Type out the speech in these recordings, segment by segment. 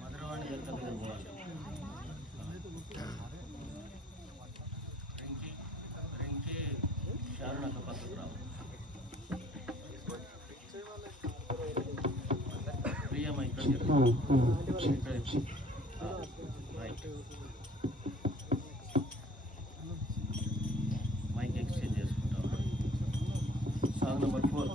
మధురవాణి వెళ్తే పోవాలి. రెంకి శారుణక పక్కకు రావాలి. ప్రియమ్మ ఇక్కడికి రైట్. మైక్ ఎక్స్చేంజ్ చేసుకుంటాం. Song number 4.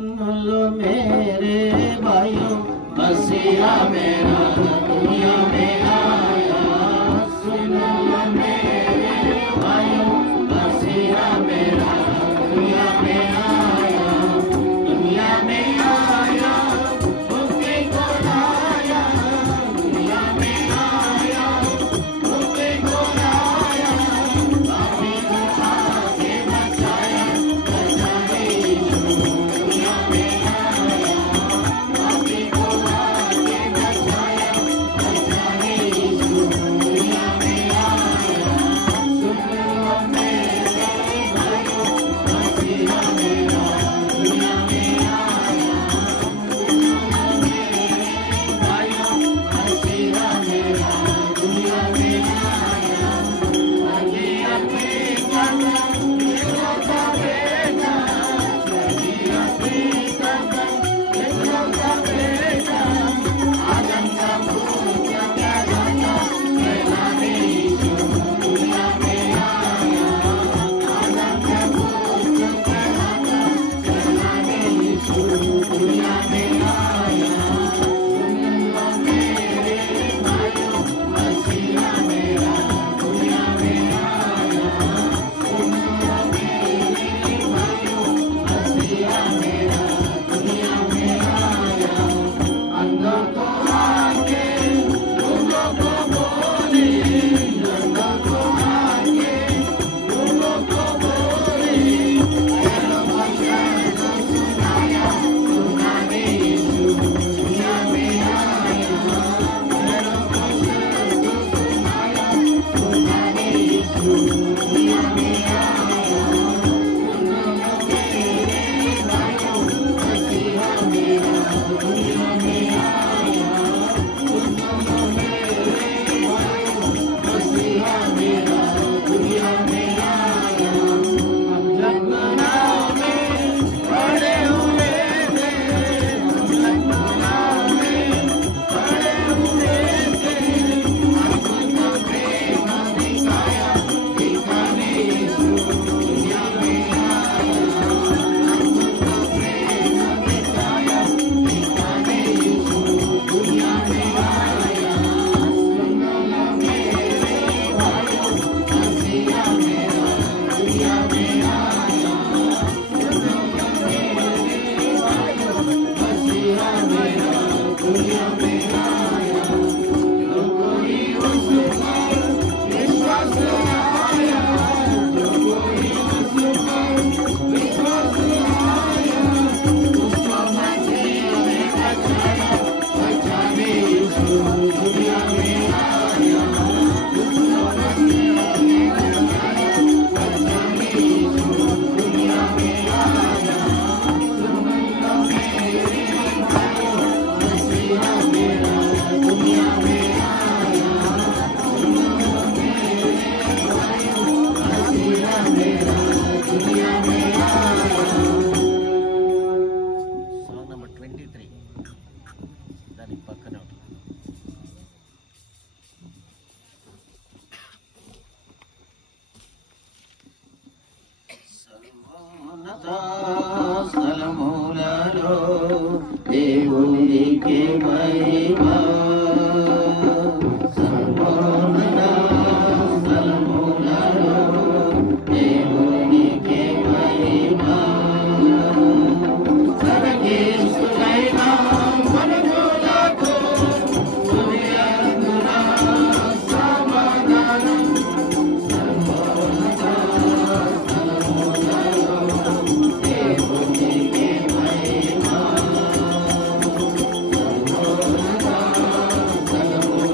लो मेरे भाइयों, मसीहा मेरा दुनिया में आया। सुन लो मेरे भाइयों, मसीहा मेरा दुनिया में आया। दुनिया में आया, मुक्ति को लाया। दुनिया में आया, मुक्ति को लाया। पापी को आके बचाया, बचाने यीशु दुनिया में आया। पापी को आके बचाया, बचाने यीशु दुनिया में आया। सुन लो मेरे भाइयों, मसीहा मेरा दुनिया में आया। सुन लो मेरे भाइयों, मसीहा मेरा दुनिया में आया। अभी अपने कदम यीशु का बेटा, अभी अपने कदम यीशु का बेटा। आदम का पुत्र कहलाता, कहलाने यीशु दुनिया में आया। आदम का पुत्र कहलाता, कहलाने यीशु दुनिया में आया। सुन लो मेरे भाइयों, मसीहा मेरा दुनिया में आया। सुन लो मेरे भाइयों, मसीहा मेरा दुनिया में आया। अंधों को आके गूंगों को बोले, अंधों को आके गूंगों को बोले। पैरों को शब्द सुनाया, सुनाने यीशु दुनिया में आया। पैरों को शब्द सुनाया, सुनाने यीशु दुनिया में आया। सुन लो मेरे भाइयों, मसीहा मेरा दुनिया में आया। सुन लो मेरे भाइयों, मसीहा मेरा दुनिया में आया। हम जब गुनाह में पड़े हुए थे, हम जब गुनाह में पड़े हुए थे, हमको तो प्रेम दिखाया, दिखाने यीशु दुनिया में आया। हमको तो प्रेम दिखाया, दिखाने यीशु दुनिया में आया। सुन लो मेरे भाइयों, मसीहा मेरा दुनिया में आया। सुन लो मेरे भाइयों, मसीहा मेरा दुनिया में आया। जो कोई उस पर विश्वास आया, जो कोई उस पर विश्वास आया, उसको मसीह ने बचाया, बचाने यीशु दुनिया में आया। उसको मसीह ने बचाया, बचाने यीशु दुनिया में आया। सुन लो मेरे भाइयों, मसीहा मेरा दुनिया में आया। सुन लो मेरे भाइयों, मसीहा मेरा दुनिया में आया। సాంగ్ నెంబర్ 23 దానికి పక్కనే ఉంటుంది. సర్వోన్నత స్థలములలో దేవునికి మహిమ. సర్వోన్నత స్థలములలో దేవునికి మహిమ. సర్వేశ్వరైన మనుషులకు సూర్యందున సమాధానం. సర్వోన్నత స్థలములలో దేవునికి మహిమ. సర్వోన్నత స్థలములలో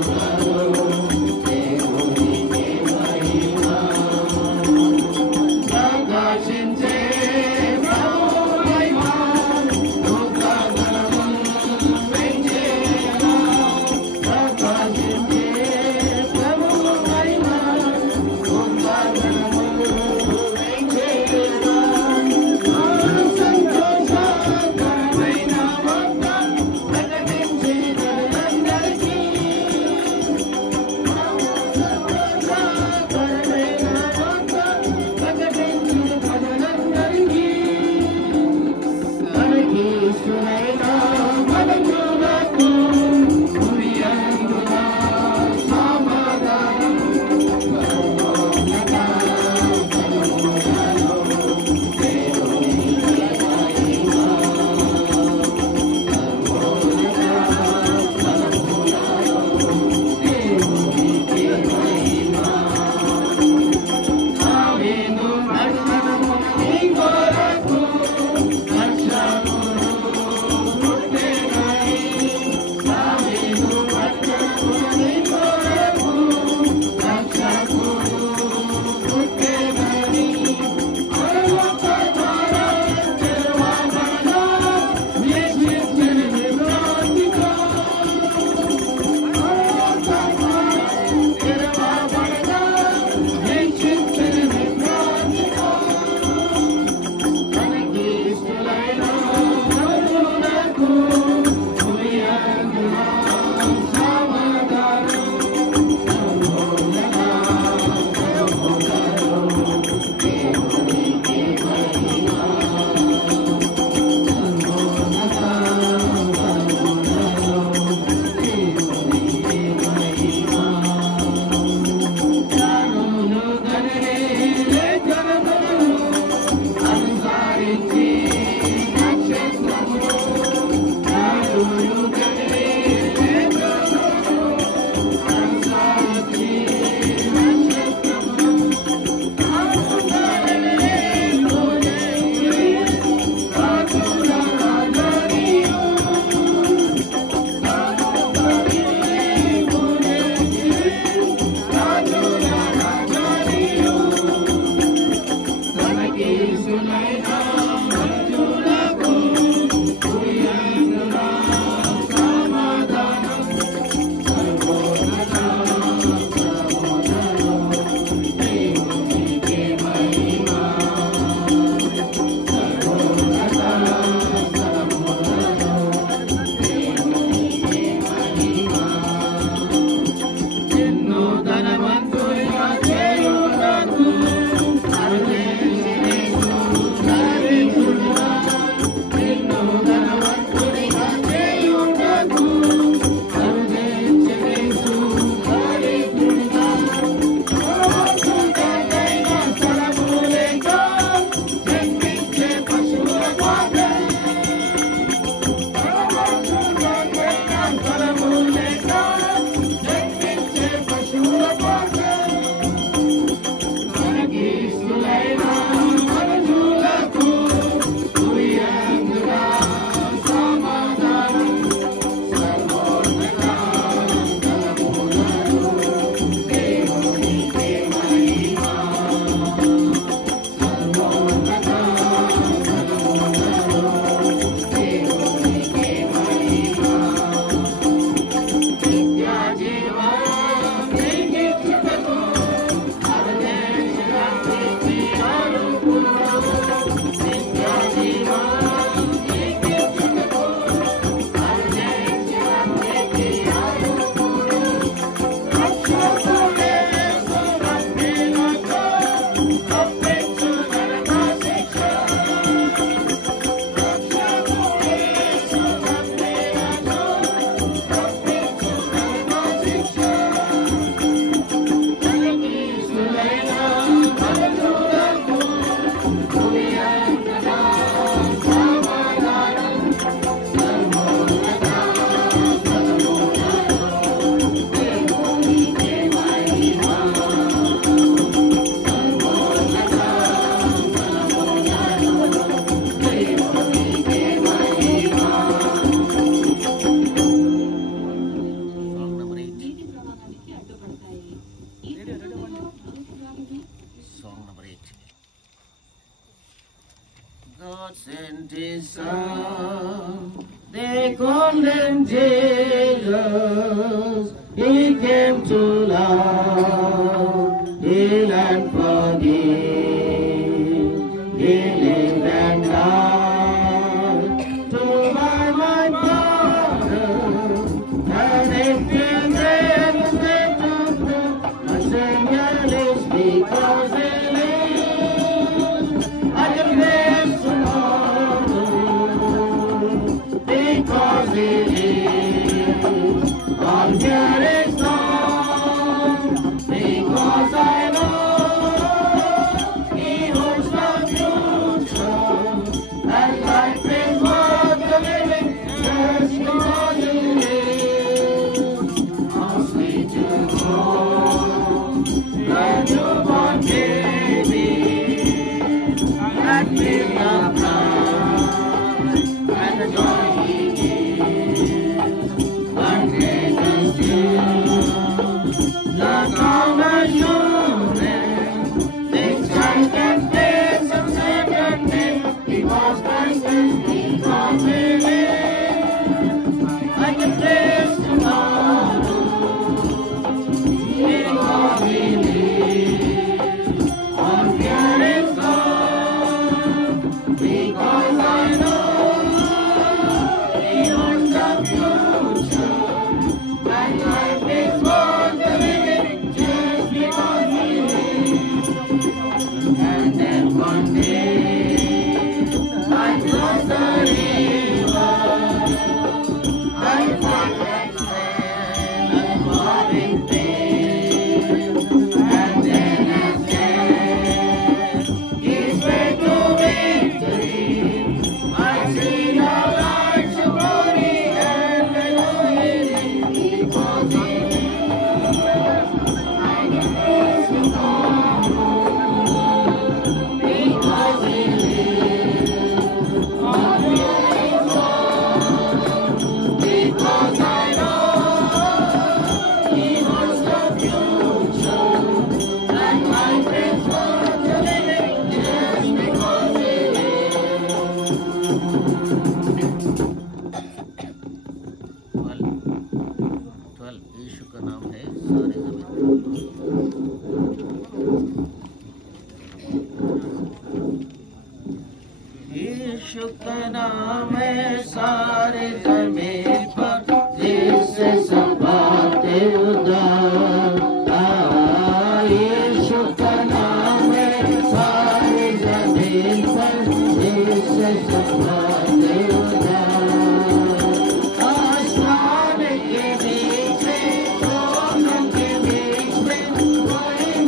in Jesus, He came to love, heal and forgive. He lived and died to buy my pardon, and if He lives to prove my Savior lives because He lives, I can live tomorrow because He lives. All fear is gone because I know He holds the future, and life is worth the living just because He lives. How sweet to know the newborn baby that gives the pride and the joy He gives. But let us still the calm assurance, this child can face uncertainty because Christ is because He lives. I can face tomorrow because He lives. All fear is gone because I know He owns the future, and life is worth the living just because He lives. And then one day I cross the river, I find that land of loving faith, and then as death gives way to victory, I see the lights of glory, and I know He lives because He lives. I can face tomorrow because He lives. All fear is gone because I know He holds the future, and life is worth the living just because He lives. 12 यीशु का नाम है सारे जमीन। यीशु का नाम है सारे जमीन पर, जिससे सब बातें उधार। यीशु का नाम है सारे जमीन पर, जिससे सब बातें उधार। आसमान के बीच में, दोनों के बीच में कोई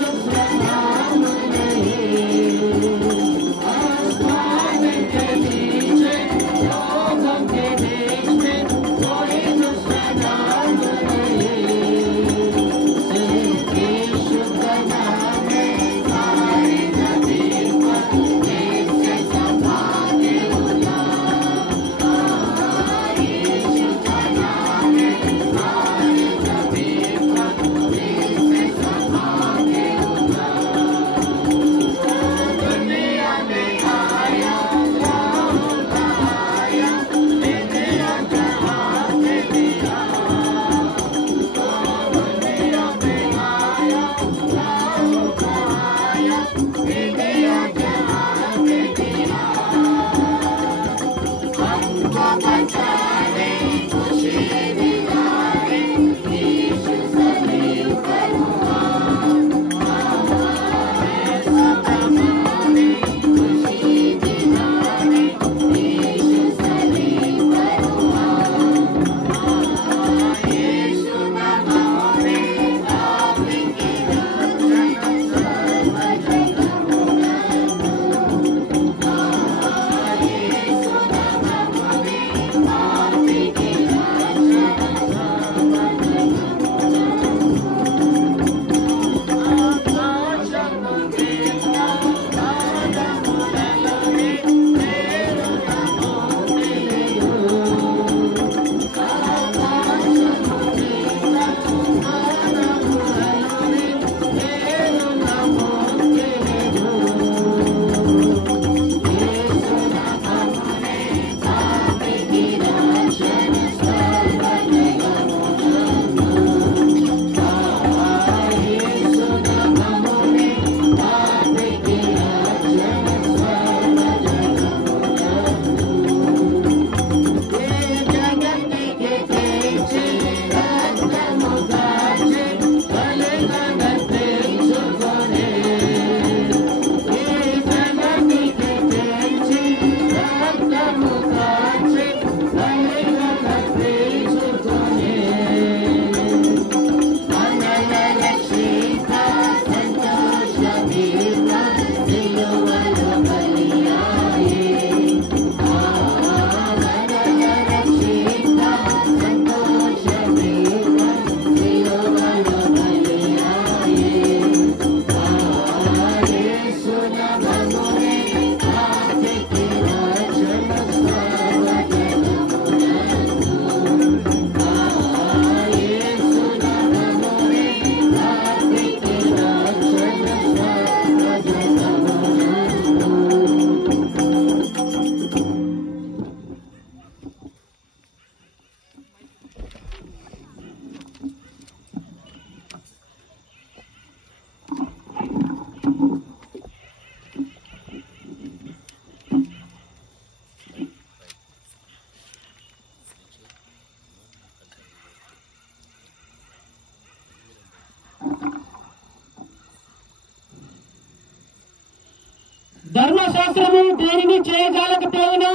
ధర్మశాస్త్రము దేనిని చేయజాలకపోయినా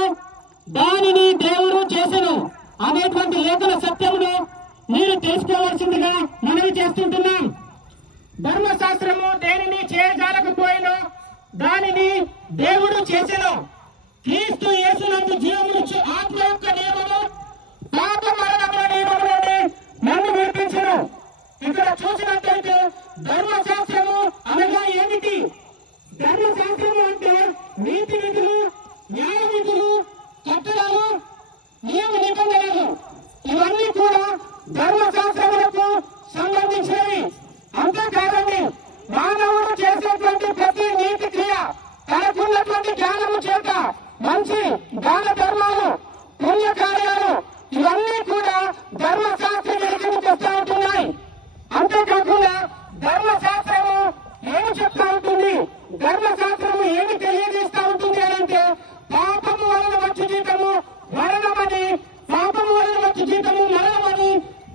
దానిని దేవుడు చేసెను అనేటువంటి లేఖన సత్యమును మీరు తెలుసుకోవాల్సిందిగా మనవి చేస్తుంటున్నాం. ధర్మశాస్త్రము దేనిని చేయజాలకపోయినా దానిని దేవుడు చేసెను. క్రీస్తు యేసునందు జీవమునిచ్చు ఆత్మ యొక్క నియమము పాప మరణముల నియమము నుండి నన్ను విడిపించెను. ఇక్కడ చూసినట్లయితే ధర్మశాస్త్రము అనగా ఏమిటి? ధర్మశాస్త్రము అంటే నీతి విధులు, న్యాయ విధులు, కట్టడాలు, నియమ నిబంధనలు ఇవన్నీ కూడా ధర్మశాస్త్రములకు సంబంధించినవి. అంతేకాదండి, మానవుడు చేసేటువంటి ప్రతి నీతి క్రియ తనకున్నటువంటి జ్ఞానము చేత మంచి దాన ధర్మాలు, పుణ్య కార్యాలు ఇవన్నీ కూడా ధర్మశాస్త్రం కిందకి వస్తూ ఉంటున్నాయి. అంతేకాకుండా ధర్మశాస్త్రము ఏమి చెప్తా ఉంటుంది? ధర్మశాస్త్రము ఏమి తెలియజేస్తా ఉంటుంది అంటే పాపము వలన వచ్చే జీతము మరణమని, పాపము వలన వచ్చే జీతము మరణమని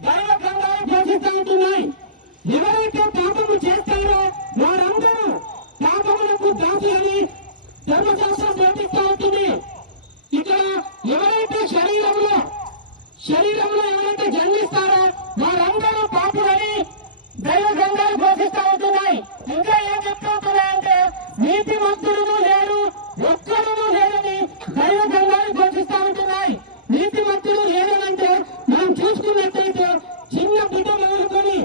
దైవ గ్రంథాలు ఘోషిస్తూ ఉంటున్నాయి. ఎవరైతే పాపము చేస్తారో వారందరూ పాపములకు దాసి అని ధర్మశాస్త్రం బోధిస్తూ ఉంటుంది. ఇక్కడ ఎవరైతే శరీరంలో ఎవరైతే జన్మిస్తారో వారందరూ పాపులని దైవ గ్రంథాలు ఘోషిస్తూ ఉంటున్నాయి. ఇంకా ఏం చెప్తూ ఉంటున్నాయంటే నీతిమంతుడు లేరు, ఒక్కడును లేరని దైవ గ్రంథాలు ఘోషిస్తూ ఉంటున్నాయి. నీతిమంతుడు లేరనంటే మనం చూసుకున్నట్లయితే చిన్న బిడ్డ మొదలుకొని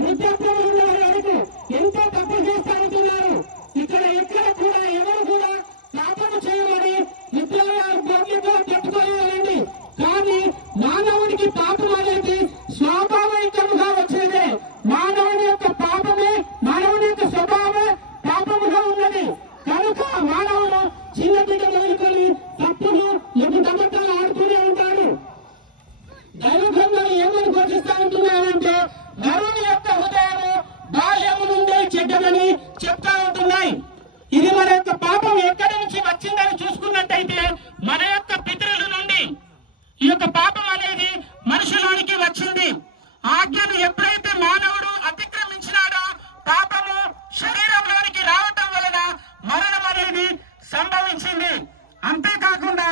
వృద్ధాప్యంలో ఉన్న వరకు ఎంతో తప్పు చేస్తూ ఉంటున్నారు. ఇక్కడ ఎక్కడ కూడా ఎవరు కూడా పాపము చేయమని ఇద్దరు గోప్యంగా పెట్టుకోలేదండి. కానీ మానవుడికి పాపం అనేది స్వాభావికంగా వచ్చేదే. మానవుని యొక్క పాపమే, మానవుని యొక్క స్వభావమే పాపముగా ఉన్నది. కనుక మానవుడు చిన్న బిడ్డ మొదలుకొని తప్పులు ఎదుటబట్టాలు ఆడుతూనే ఉంటాడు. దైవ గ్రంథాలు ఏమని ఘోషిస్తూ ఉంటున్నాయంటే నరుని యొక్క హృదయము బాల్యము నుండే చెడ్డదని చెప్తా ఉంటున్నాయి. ఇది మన యొక్క పాపం ఎక్కడి నుంచి వచ్చిందని చూసుకున్నట్టయితే మన యొక్క పితరుల నుండి ఈ యొక్క పాపం అనేది మనుషులోనికి వచ్చింది. ఆజ్ఞను ఎప్పుడైతే మానవుడు అతిక్రమించినాడో పాపము శరీరంలోనికి రావటం వలన మరణం అనేది సంభవించింది. అంతేకాకుండా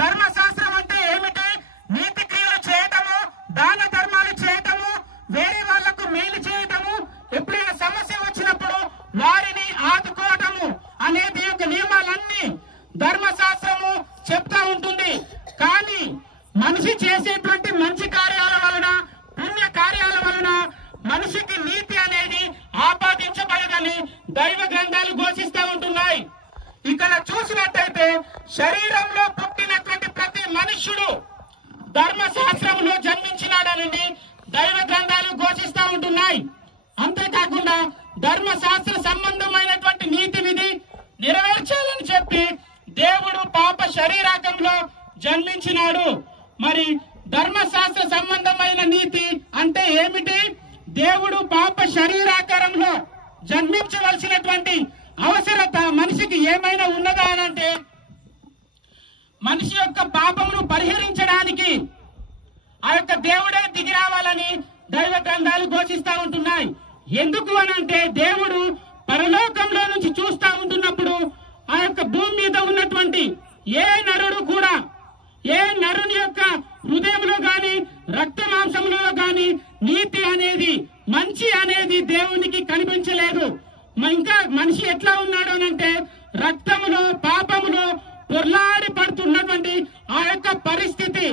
ధర్మశాస్త్రం అంటే ఏమిటి? నీతి క్రియలు చేయటము, దాన ధర్మాలు చేయటము, వేరే వాళ్లకు మేలు చేయటము, ఎప్పుడైనా సమస్య వచ్చినప్పుడు వారిని ఆదుకోవటము అనేది యొక్క నియమాలన్నీ ధర్మశాస్త్రము చెప్తా ఉంటుంది. కానీ మనిషి చేసేటువంటి మంచి కార్యాల వలన, పుణ్య కార్యాల వలన మనిషికి నీతి అనేది ఆపాదించబడదని దైవ గ్రంథాలు ఘోషిస్తూ ఉంటున్నాయి. ఇక్కడ చూసినట్టయితే శరీరంలో పుట్టినటువంటి ప్రతి మనుష్యుడు ధర్మశాస్త్రంలో జన్మించినాడని దైవ గ్రంథాలు ఘోషిస్తూ ఉంటున్నాయి. అంతేకాకుండా ధర్మశాస్త్ర సంబంధమైనటువంటి నీతి విధి నెరవేర్చాలని చెప్పి దేవుడు పాప శరీరాకంలో జన్మించినాడు. మరి ధర్మశాస్త్ర సంబంధమైన నీతి అంటే ఏమిటి? దేవుడు పాప శరీరాకారంలో జన్మించవలసినటువంటి అవసరత మనిషికి ఏమైనా ఉన్నదా అనంటే మనిషి యొక్క పాపమును పరిహరించడానికి ఆ యొక్క దేవుడే దిగి రావాలని దైవ గ్రంథాలు ఘోషిస్తా ఉంటున్నాయి. ఎందుకు అనంటే దేవుడు పరలోకంలో నుంచి చూస్తా ఉంటున్నప్పుడు ఆ యొక్క భూమి మీద ఉన్నటువంటి ఏ నరుడు కూడా, ఏ నరుని యొక్క హృదయంలో గాని రక్త మాంసంలో గాని నీతి అనేది, మంచి అనేది దేవునికి కనిపించలేదు. ఇంకా మనిషి ఎట్లా ఉన్నాడు అనంటే రక్తములో, పాపములో పొర్లాడి పడుతున్నటువంటి ఆ యొక్క పరిస్థితి.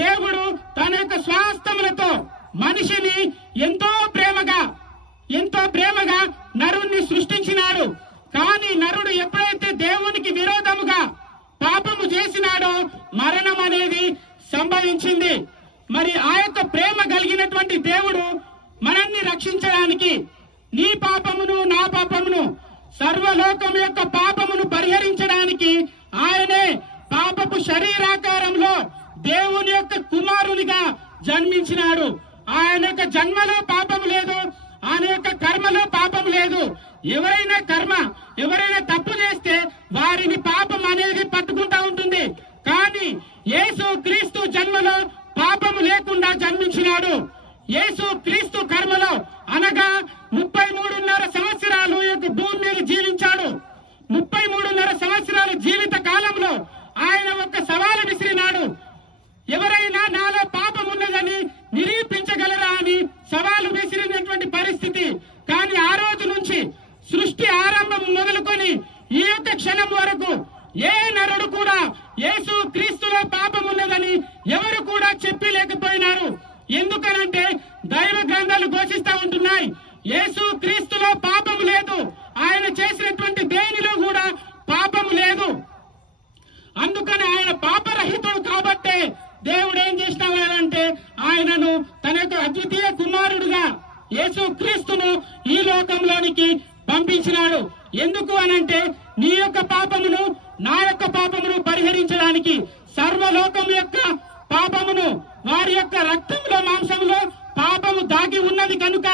దేవుడు తన యొక్క స్వాస్థములతో మనిషిని ఎంతో ప్రేమగా నరుణ్ణి సృష్టించినాడు. కానీ నరుడు ఎప్పుడైతే దేవునికి విరోధముగా పాపము చేసినాడో మరణం అనేది సంభవించింది. మరి ఆ యొక్క ప్రేమ కలిగినటువంటి దేవుడు మనల్ని రక్షించడానికి నీ పాపమును నా పాపమును, సర్వలోకం యొక్క పాపమును పరిహరించడానికి ఆయనే పాపపు శరీరాకారంలో దేవుని యొక్క కుమారునిగా జన్మించినాడు. ఆయన యొక్క జన్మలో పాపము లేదు, ఆయన యొక్క కర్మలో పాపం లేదు. ఎవరైనా తప్పు చేస్తే వారిని పాపం అనేది పట్టుకుంటా ఉంటుంది. కానీ యేసు క్రీస్తు జన్మలో పాపము లేకుండా జన్మించినాడు. యేసు క్రీస్తు కర్మలో అనగా 33.5 సంవత్సరాలు ఈ యొక్క భూమి మీద జీవించాడు. 33.5 ఉంటున్నారు. ఎందుకనంటే దైవ గ్రంథాలు ఘోషిస్తా ఉంటున్నాయి, యేసు క్రీస్తులో పాపము లేదు, ఆయన చేసినటువంటి దేనిలో కూడా పాపము లేదు. అందుకని ఆయన పాపరహితుడు కాబట్టే దేవుడు ఏం చేసినాడంటే ఆయనను తన యొక్క అద్వితీయ కుమారుడుగా యేసు క్రీస్తును ఈ లోకంలోనికి పంపించినాడు. ఎందుకు అనంటే నీ యొక్క పాపమును నా యొక్క పాపమును పరిహరించడానికి, సర్వలోకం యొక్క పాపమును వారి యొక్క రక్తంలో మాంసంలో పాపము దాగి ఉన్నది కనుక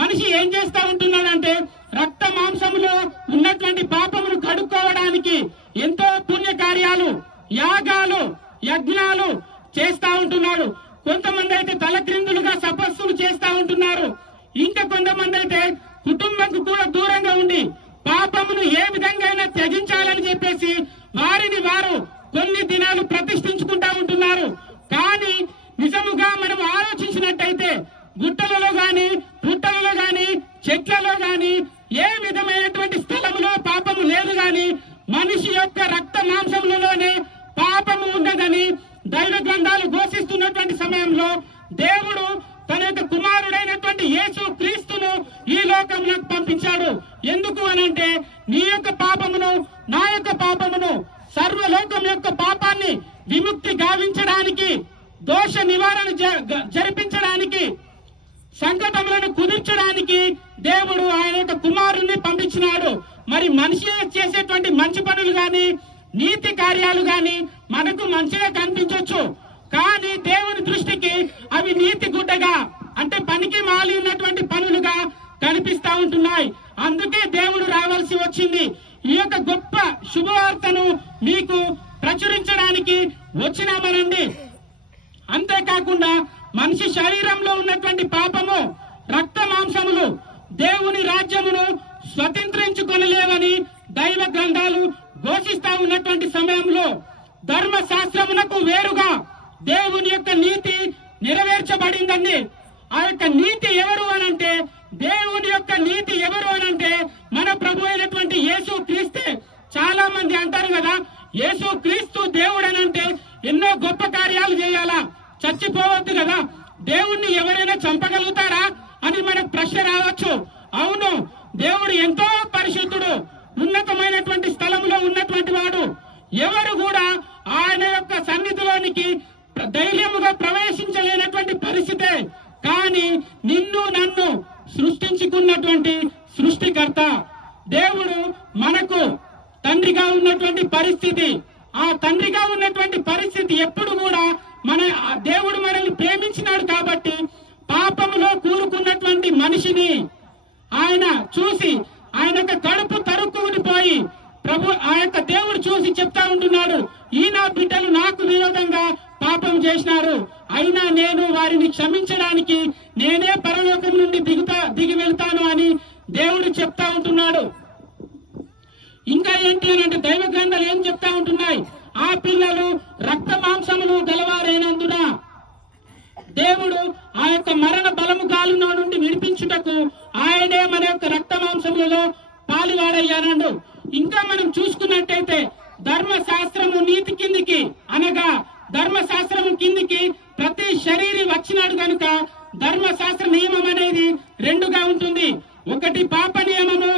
మనిషి ఏం చేస్తా ఉంటున్నాడంటే రక్త మాంసములో ఉన్నటువంటి పాపమును కడుక్కోవడానికి ఎంతో పుణ్య కార్యాలు, యాగాలు, యజ్ఞాలు చేస్తా ఉంటున్నాడు. కొంతమంది అయితే తలక్రిందులుగా తపస్సులు చేస్తా ఉంటున్నారు. ఇంకా కొంతమంది అయితే కుటుంబంకు కూడా దూరంగా ఉండి పాపమును ఏ విధంగా త్యజించాలని చెప్పేసి వారిని వారు కొన్ని దినాలు ప్రతిష్ఠించుకుంటా ఉంటున్నారు. కానీ నిజముగా మనం ఆలోచించినట్టయితే గుట్టలలో గాని, పుట్టలలో గాని, చెట్లలో గాని ఏ విధమైనటువంటి స్థలములో పాపము లేదు గాని మనిషి యొక్క రక్త మాంసములలోనే పాపము ఉన్నదని దైవ గ్రంథాలు ఘోషిస్తున్నటువంటి సమయంలో దేవుడు తన యొక్క కుమారుడైనటువంటి యేసు క్రీస్తును ఈ లోకంలోకి పంపించాడు. ఎందుకు అనంటే నీ యొక్క పాపమును నా యొక్క పాపమును, సర్వలోకం యొక్క పాపాన్ని విముక్తి గావించడానికి, దోష నివారణ జరిపించడానికి, సంకటములను కుదిర్చడానికి దేవుడు ఆయన యొక్క కుమారుణ్ణి పంపించినాడు. మరి మనిషి చేసేటువంటి మంచి పనులు గాని, నీతి కార్యాలు గాని మనకు మంచిగా కనిపించవచ్చు. కానీ దేవుని దృష్టికి అవి నీతి గుడ్డగా, అంటే పనికి మాలి ఉన్నటువంటి పనులుగా కనిపిస్తా ఉంటున్నాయి. అందుకే దేవుడు రావాల్సి వచ్చింది. ఈ యొక్క గొప్ప శుభవార్తను మీకు ప్రచురించడానికి వచ్చినామనండి. అంతేకాకుండా మనిషి శరీరంలో ఉన్నటువంటి పాపము, రక్త మాంసములు దేవుని రాజ్యమును స్వతంత్రించుకొనలేవని దైవ గ్రంథాలు ఘోషిస్తా ఉన్నటువంటి సమయంలో ధర్మశాస్త్రమునకు వేరుగా దేవుని యొక్క నీతి నెరవేర్చబడిందండి. ఆ యొక్క నీతి ఎవరు అనంటే, దేవుని యొక్క నీతి ఎవరు అనంటే మన ప్రభు అయినటువంటి యేసు క్రీస్తే. చాలా మంది అంటారు కదా, యేసు క్రీస్తు దేవుడు అనంటే ఎన్నో గొప్ప కార్యాలు చేయాలా, చచ్చిపోవద్దు కదా, దేవుణ్ణి ఎవరైనా చంపగలుగుతారా అని మనకు ప్రశ్న రావచ్చు. అవును, దేవుడు ఎంతో పరిశుద్ధుడు, ఉన్నతమైనటువంటి స్థలంలో ఉన్నటువంటి వాడు. ఎవరు కూడా ఆయన యొక్క సన్నిధిలోనికి ధైర్యముగా ప్రవేశించలేనటువంటి పరిస్థితే. కానీ నిన్ను నన్ను సృష్టించుకున్నటువంటి సృష్టికర్త దేవుడు మనకు తండ్రిగా ఉన్నటువంటి పరిస్థితి, ఆ తండ్రిగా ఉన్నటువంటి పరిస్థితి ఎప్పుడు కూడా మన దేవుడు మనల్ని ప్రేమించినాడు కాబట్టి పాపములో కూరుకున్నటువంటి మనిషిని ఆయన చూసి ఆయన యొక్క కడుపు తరుక్కుని ప్రభు ఆ యొక్క దేవుడు చూసి చెప్తా ఉంటున్నాడు, ఈ నా బిడ్డలు నాకు విరోధంగా పాపం చేసినారు, అయినా నేను వారిని క్షమించడానికి నేనే పరలోకం నుండి దిగి వెళ్తాను అని దేవుడు చెప్తా ఉంటున్నాడు. ఇంకా ఏంటి అని అంటే దైవ గ్రంథాలు ఏం చెప్తా ఉంటున్నాయి, ఆ పిల్లలు రక్త మాంసములు గలవారైనందున దేవుడు ఆ యొక్క మరణ బలము గాలులో నుండి విడిపించుటకు ఆయనే మన యొక్క రక్త మాంసములలో పాలువాడయ్యానండు. ఇంకా మనం చూసుకున్నట్టయితే ధర్మశాస్త్రము నీతి కిందికి, అనగా ధర్మశాస్త్రము కిందికి ప్రతి శరీరి వచ్చినాడు కనుక ధర్మశాస్త్ర నియమం అనేది రెండుగా ఉంటుంది. ఒకటి పాప నియమము,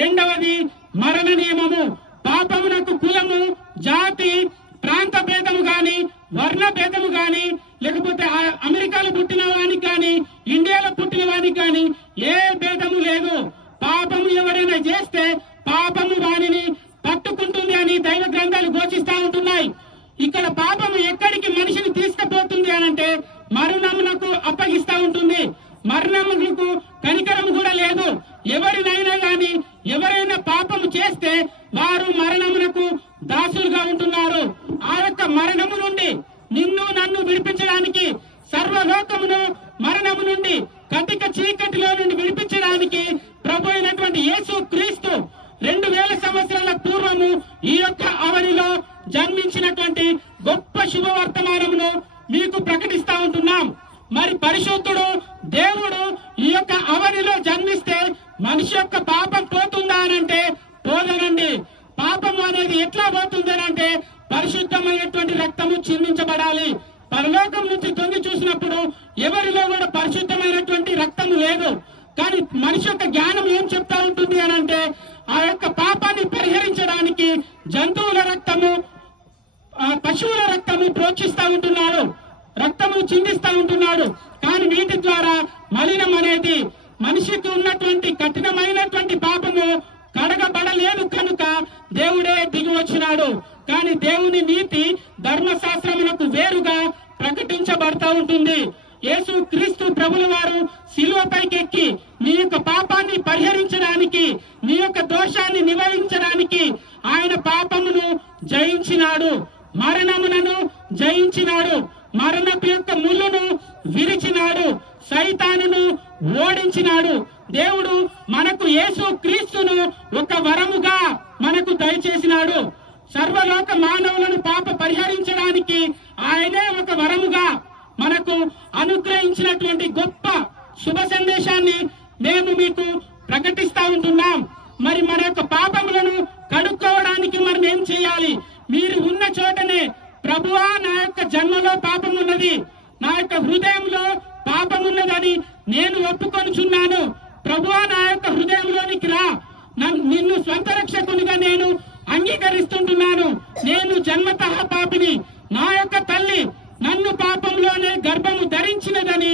రెండవది మరణ నియమము. పాపమునకు కులము, జాతి, ప్రాంత భేదము గాని, వర్ణ భేదము గాని, లేకపోతే అమెరికాలో పుట్టిన వానికి కానీ, ఇండియాలో పుట్టిన వానికి కానీ ఏ భేదము లేదు. పాపము ఎవరైనా చేస్తే పాపము వానిని పట్టుకుంటుంది అని దైవ గ్రంథాలు ఘోషిస్తా ఉంటున్నాయి. ఇక్కడ పాపము ఎక్కడికి మనిషిని తీసుకుపోతుంది అనంటే మరణమునకు అప్పగిస్తా ఉంటుంది. మరణములకు కనికరము కూడా లేదు. ఎవరినైనా గాని ఎవరైనా పాపము చేస్తే వారు మరణమునకు దాసులుగా ఉంటున్నారు. ఆ యొక్క మరణము నుండి నిన్ను నన్ను విడిపించడానికి, సర్వలోకమును మరణము నుండి కటిక చీకటిలో నుండి విడిపించడానికి ప్రభు అయినటువంటి యేసు క్రీస్తు 2000 సంవత్సరాల పూర్వము ఈ యొక్క అవనిలో జన్మించినటువంటి గొప్ప శుభవర్తమానమును మీకు ప్రకటిస్తా ఉంటున్నాం. మరి పరిశుద్ధుడు దేవుడు ఈ యొక్క అవనిలో జన్మిస్తే మనిషి యొక్క పాపం పోతుందా అనంటే పోదనండి. పాపము అనేది ఎట్లా పోతుంది అనంటే పరిశుద్ధమైనటువంటి రక్తము చిందించబడాలి, పరలోకం నుంచి తొంగి చూసినప్పుడు ఎవరిలో కూడా పరిశుద్ధమైనటువంటి రక్తం లేదు. కానీ మనిషి యొక్క జ్ఞానం ఏం చెప్తా ఉంటుంది అని అంటే ఆ యొక్క పాపాన్ని పరిహరించడానికి జంతువుల రక్తము, పశువుల రక్తము ప్రోక్షిస్తా ఉంటున్నాడు, రక్తము చిందిస్తా ఉంటున్నాడు. కానీ వీటి ద్వారా మలినం అనేది మనిషికి ఉన్నటువంటి కఠినమైనటువంటి పాపము కడగబడలేదు కనుక దేవుడే దిగి వచ్చినాడు. కానీ దేవుని నీతి ధర్మశాస్త్రములకు వేరుగా ప్రకటించబడతా ఉంటుంది. యేసు క్రీస్తు ప్రభుల వారు శిలువపైకి ఎక్కి నీ యొక్క పాపాన్ని పరిహరించడానికి, నీ యొక్క దోషాన్ని నివారించడానికి ఆయన పాపమును జయించినాడు, మరణములను జయించినాడు, మరణపు యొక్క ముళ్ళును విరిచినాడు, సైతానును ఓడించినాడు. దేవుడు మనకు యేసు క్రీస్తును ఒక వరముగా మనకు దయచేసినాడు. సర్వలోక మానవులను పాప పరిహరించడానికి ఆయనే ఒక వరముగా మనకు అనుగ్రహించినటువంటి గొప్ప శుభ సందేశాన్ని మేము మీకు ప్రకటిస్తా ఉంటున్నాం. మరి మన యొక్క పాపములను కడుక్కోవడానికి మనం ఏం చేయాలి? మీరు ఉన్న చోటనే ప్రభువా నా యొక్క జన్మలో పాపం ఉన్నది, నా యొక్క హృదయంలో పాపం ఉన్నదని నేను ఒప్పుకొనుచున్నాను, ప్రభువా నా యొక్క హృదయంలోనికి రా, నిన్ను స్వంత రక్షకునిగా నేను అంగీకరిస్తుంటున్నాను, నేను జన్మతః పాపిని, నా యొక్క తల్లి నన్ను పాపంలోనే గర్భము ధరించినదని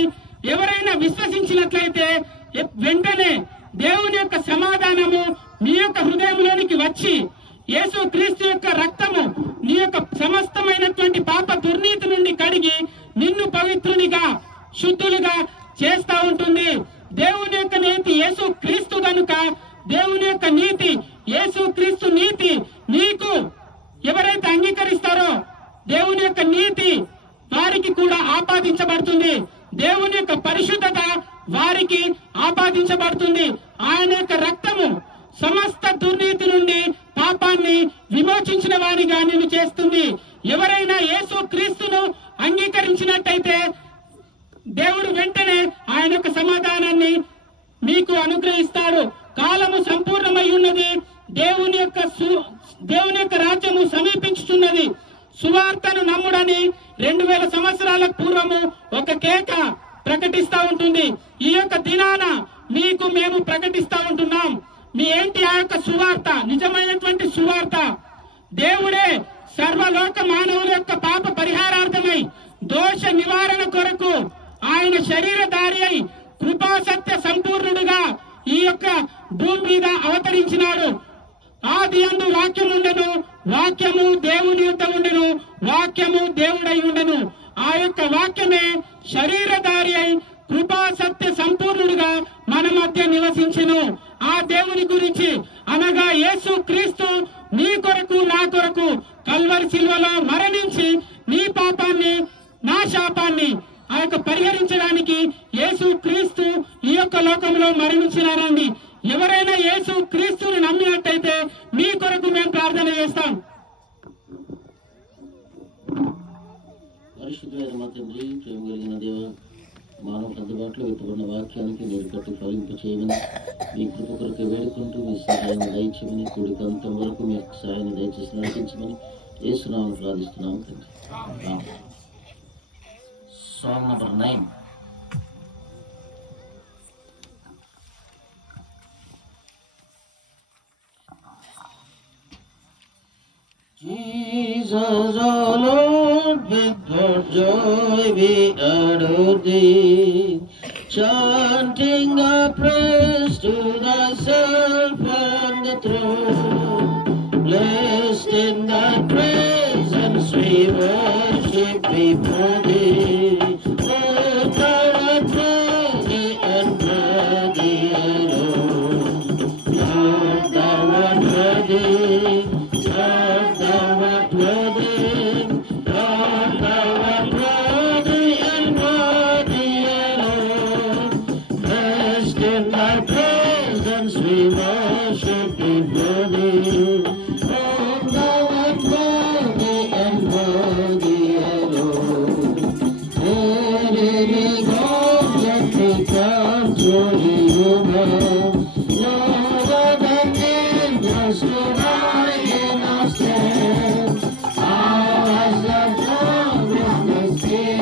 ఎవరైనా విశ్వసించినట్లయితే వెంటనే దేవుని యొక్క సమాధానము మీ యొక్క హృదయంలోనికి వచ్చి యేసు క్రీస్తు యొక్క రక్తము నీ యొక్క సమస్తమైనటువంటి పాప దుర్నీతి నుండి కడిగి నిన్ను పవిత్రునిగా శుద్ధులుగా చేస్తా ఉంటుంది. దేవుని యొక్క నీతి యేసు క్రీస్తు గనుక దేవుని యొక్క నీతి యేసు క్రీస్తు నీతి నీకు ఎవరైతే అంగీకరిస్తారో దేవుని యొక్క నీతి వారికి కూడా ఆపాదించబడుతుంది. దేవుని యొక్క పరిశుద్ధత వారికి ఆపాదించబడుతుంది. ఆయన యొక్క రక్తము సమస్త దుర్నీతి నుండి పాపాన్ని విమోచించిన వారిగా నిన్ను చేస్తుంది. ఎవరైనా యేసు క్రీస్తును అంగీకరించినట్టయితే దేవుడు వెంటనే ఆయన యొక్క సమాధానాన్ని మీకు అనుగ్రహిస్తాడు. కాలము సంపూర్ణమై ఉన్నది, దేవుని యొక్క రాజ్యము సమీపించుచున్నది. సువార్తను నమ్ముడని 2000 సంవత్సరాల పూర్వము ఒక కేక ప్రకటిస్తా ఉంటుంది. ఈ యొక్క దినాన మీకు మేము ప్రకటిస్తా ఉంటున్నాం. మీ ఏంటి ఆ యొక్క సువార్త? నిజమైనటువంటి సువార్త దేవుడే సర్వలోక మానవుల యొక్క పాప పరిహారార్థమై దోష నివారణ కొరకు ఆయన శరీరధారి అయి కృపా సత్య సంపూర్ణుడుగా ఈ యొక్క భూమి మీద అవతరించినాడు. ఆది యందు వాక్యం ఉండెను, వాక్యము దేవుని యొద్ద ఉండెను, వాక్యము దేవుడై ఉండెను. ఆ యొక్క వాక్యమే శరీరధారి అయి కృపా సత్య సంపూర్ణుడుగా మన మధ్య నివసించెను. ఆ దేవుని గురించి అనగా యేసు క్రీస్తు నీ కొరకు నా కొరకు కల్వరి శిలువలో మరణించి నీ పాపాన్ని నా శాపాన్ని ఆ యొక్క పరిహరించడానికి యేసు క్రీస్తు ఈ యొక్క లోకంలో మరణించినారండి. ఎవరైనా యేసు క్రీస్తుని నమ్మినట్టయితే మీ కొరకు మేము ప్రార్థన చేస్తాం. పరిశుద్ధమైన మా తండ్రి, ప్రేమ కలిగిన దేవ, మానవులకు అందుబాటులో వెతుకున్న వాక్యానికి నీరు కట్టి ఫలింపు చేయమని మీ కృప కొరకు వేడుకుంటూ మీ సహాయాన్ని దయచేయమని కూడిక అంతం వరకు మీ సహాయాన్ని దయచేసి నడిపించమని యేసునామమున ప్రార్థిస్తున్నాము తండ్రి. Song number 9. Jesus, our Lord, with great joy we adore thee, chanting our praise to thyself on the throne. Blessed in thy presence we worship before thee. Oh, thou art worthy and worthy alone. Lord, thou art worthy. Lord, thou art worthy. Lord, thou art worthy and worthy alone. Blessed in thy presence we worship before thee. Lord, thou art worthy and worthy alone. Let me go, let me come to you, Lord. Lord, the angels to thy in our stead. How has the dawn with the sea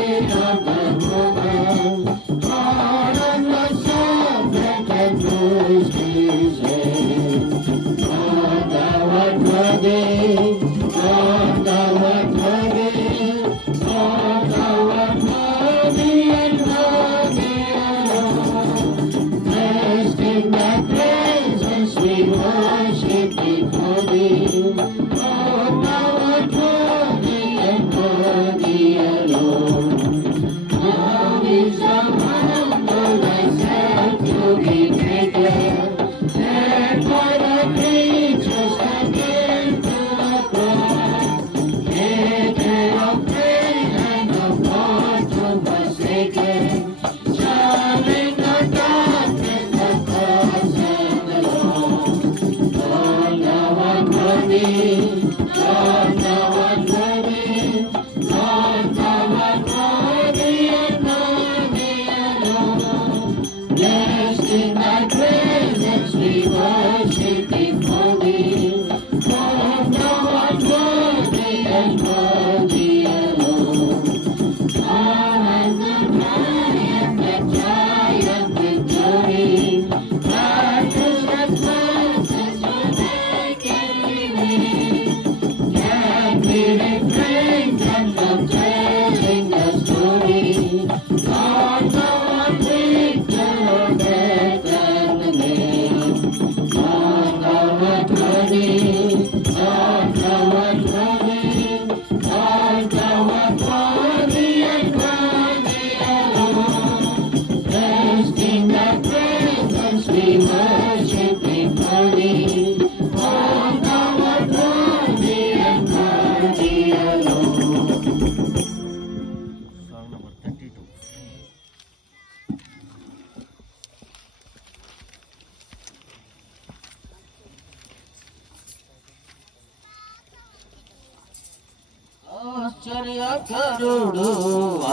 ఆశ్చర్యకరుడు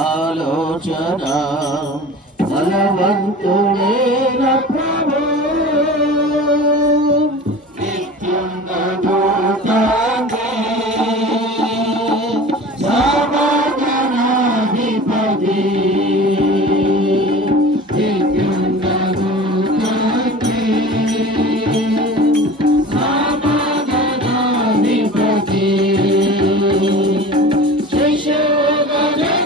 ఆలోచన బలవంతుడైన ప్రభు నిత్యం నభూతాంగే సమాధానాధిపతి నిత్యం నభూతాంగే సమాధానాధిపతి Shishogana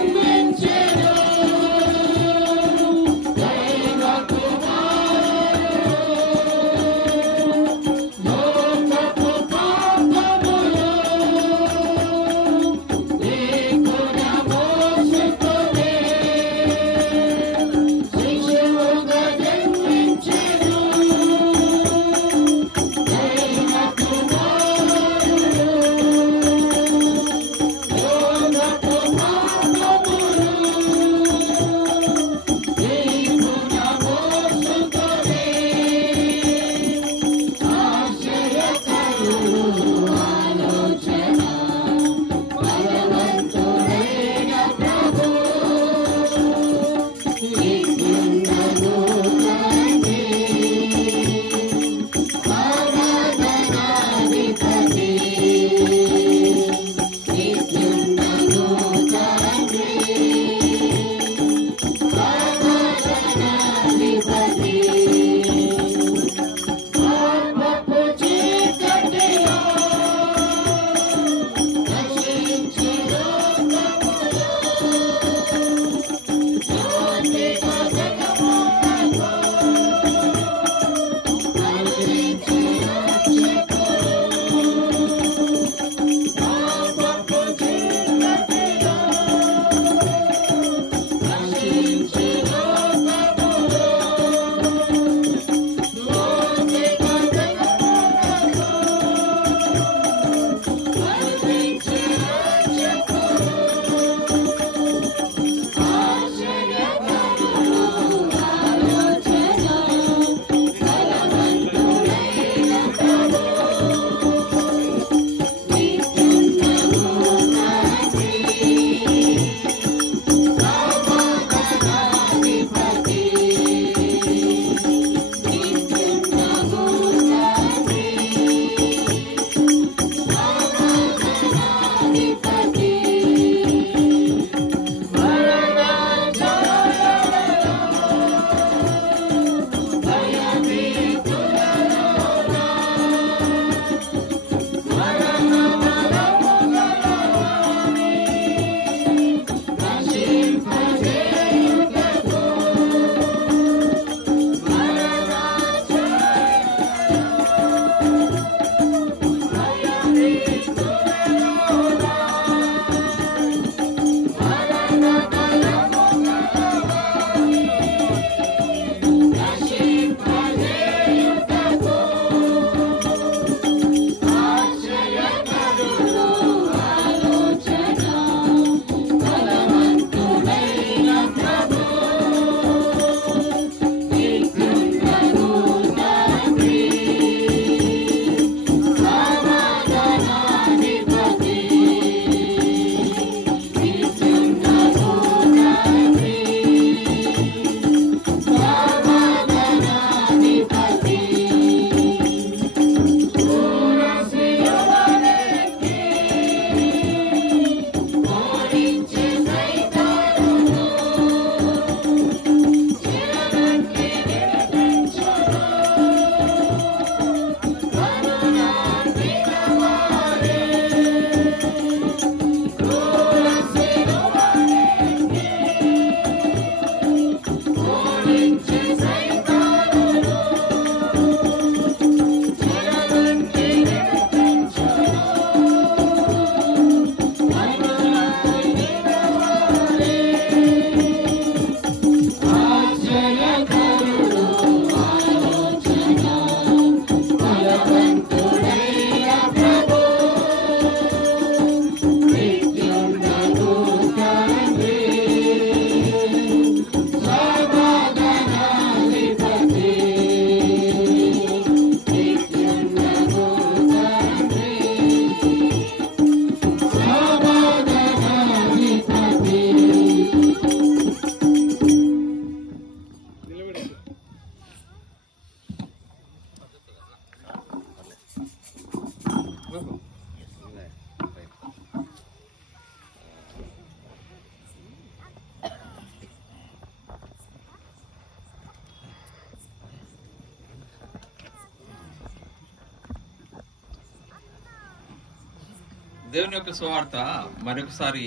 దేవుని యొక్క సువార్త మరొకసారి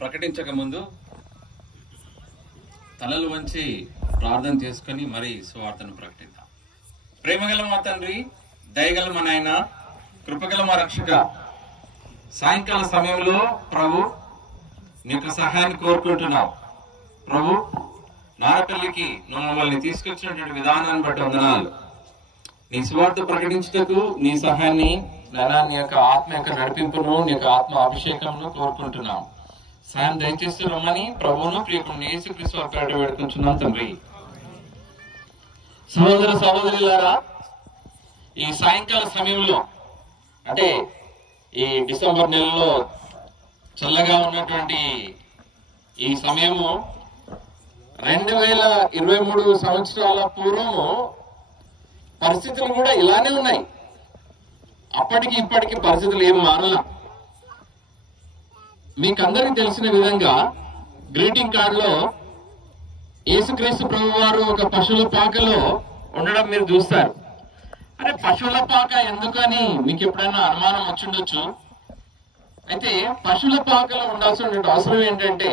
ప్రకటించక ముందు తలలు వంచి ప్రార్థన చేసుకొని మరి సువార్తను ప్రకటిద్దాం. ప్రేమగల మా తండ్రి, దయగల మా నాయన, కృపగల మా రక్షక, సాయంకాల సమయంలో ప్రభు నీ యొక్క సహాయాన్ని కోరుకుంటున్నావు. ప్రభు నారపల్లికి మమ్మల్ని తీసుకొచ్చినటువంటి విధానాన్ని బట్టి వందనాలు. నీ సువార్త ప్రకటించుటకు నీ సహాయాన్ని నాయన, నీ యొక్క ఆత్మ యొక్క నడిపింపును, నీ యొక్క ఆత్మ అభిషేకంను కోరుకుంటున్నాం. సాయం దయచేస్తూ రమ్మని ప్రభువును ప్రియకుని యేసుక్రీస్తు వారి పేరిట వేడుకుంటున్నాం తండ్రి. సహోదర సహోదరులారా, ఈ సాయంకాల సమయంలో అంటే ఈ డిసెంబర్ నెలలో చల్లగా ఉన్నటువంటి ఈ సమయము 2023 సంవత్సరాల పూర్వము పరిస్థితులు కూడా ఇలానే ఉన్నాయి. అప్పటికి ఇప్పటికి పరిస్థితులు ఏం మారలా. మీకందరికి తెలిసిన విధంగా గ్రీటింగ్ కార్డులో యేసుక్రీస్తు ప్రభు వారు ఒక పశువుల పాకలో ఉండడం మీరు చూస్తారు. అరే, పశువుల పాక ఎందుకని మీకు ఎప్పుడైనా అనుమానం వచ్చిండొచ్చు. అయితే పశువుల పాకలో ఉండాల్సిన అవసరం ఏంటంటే,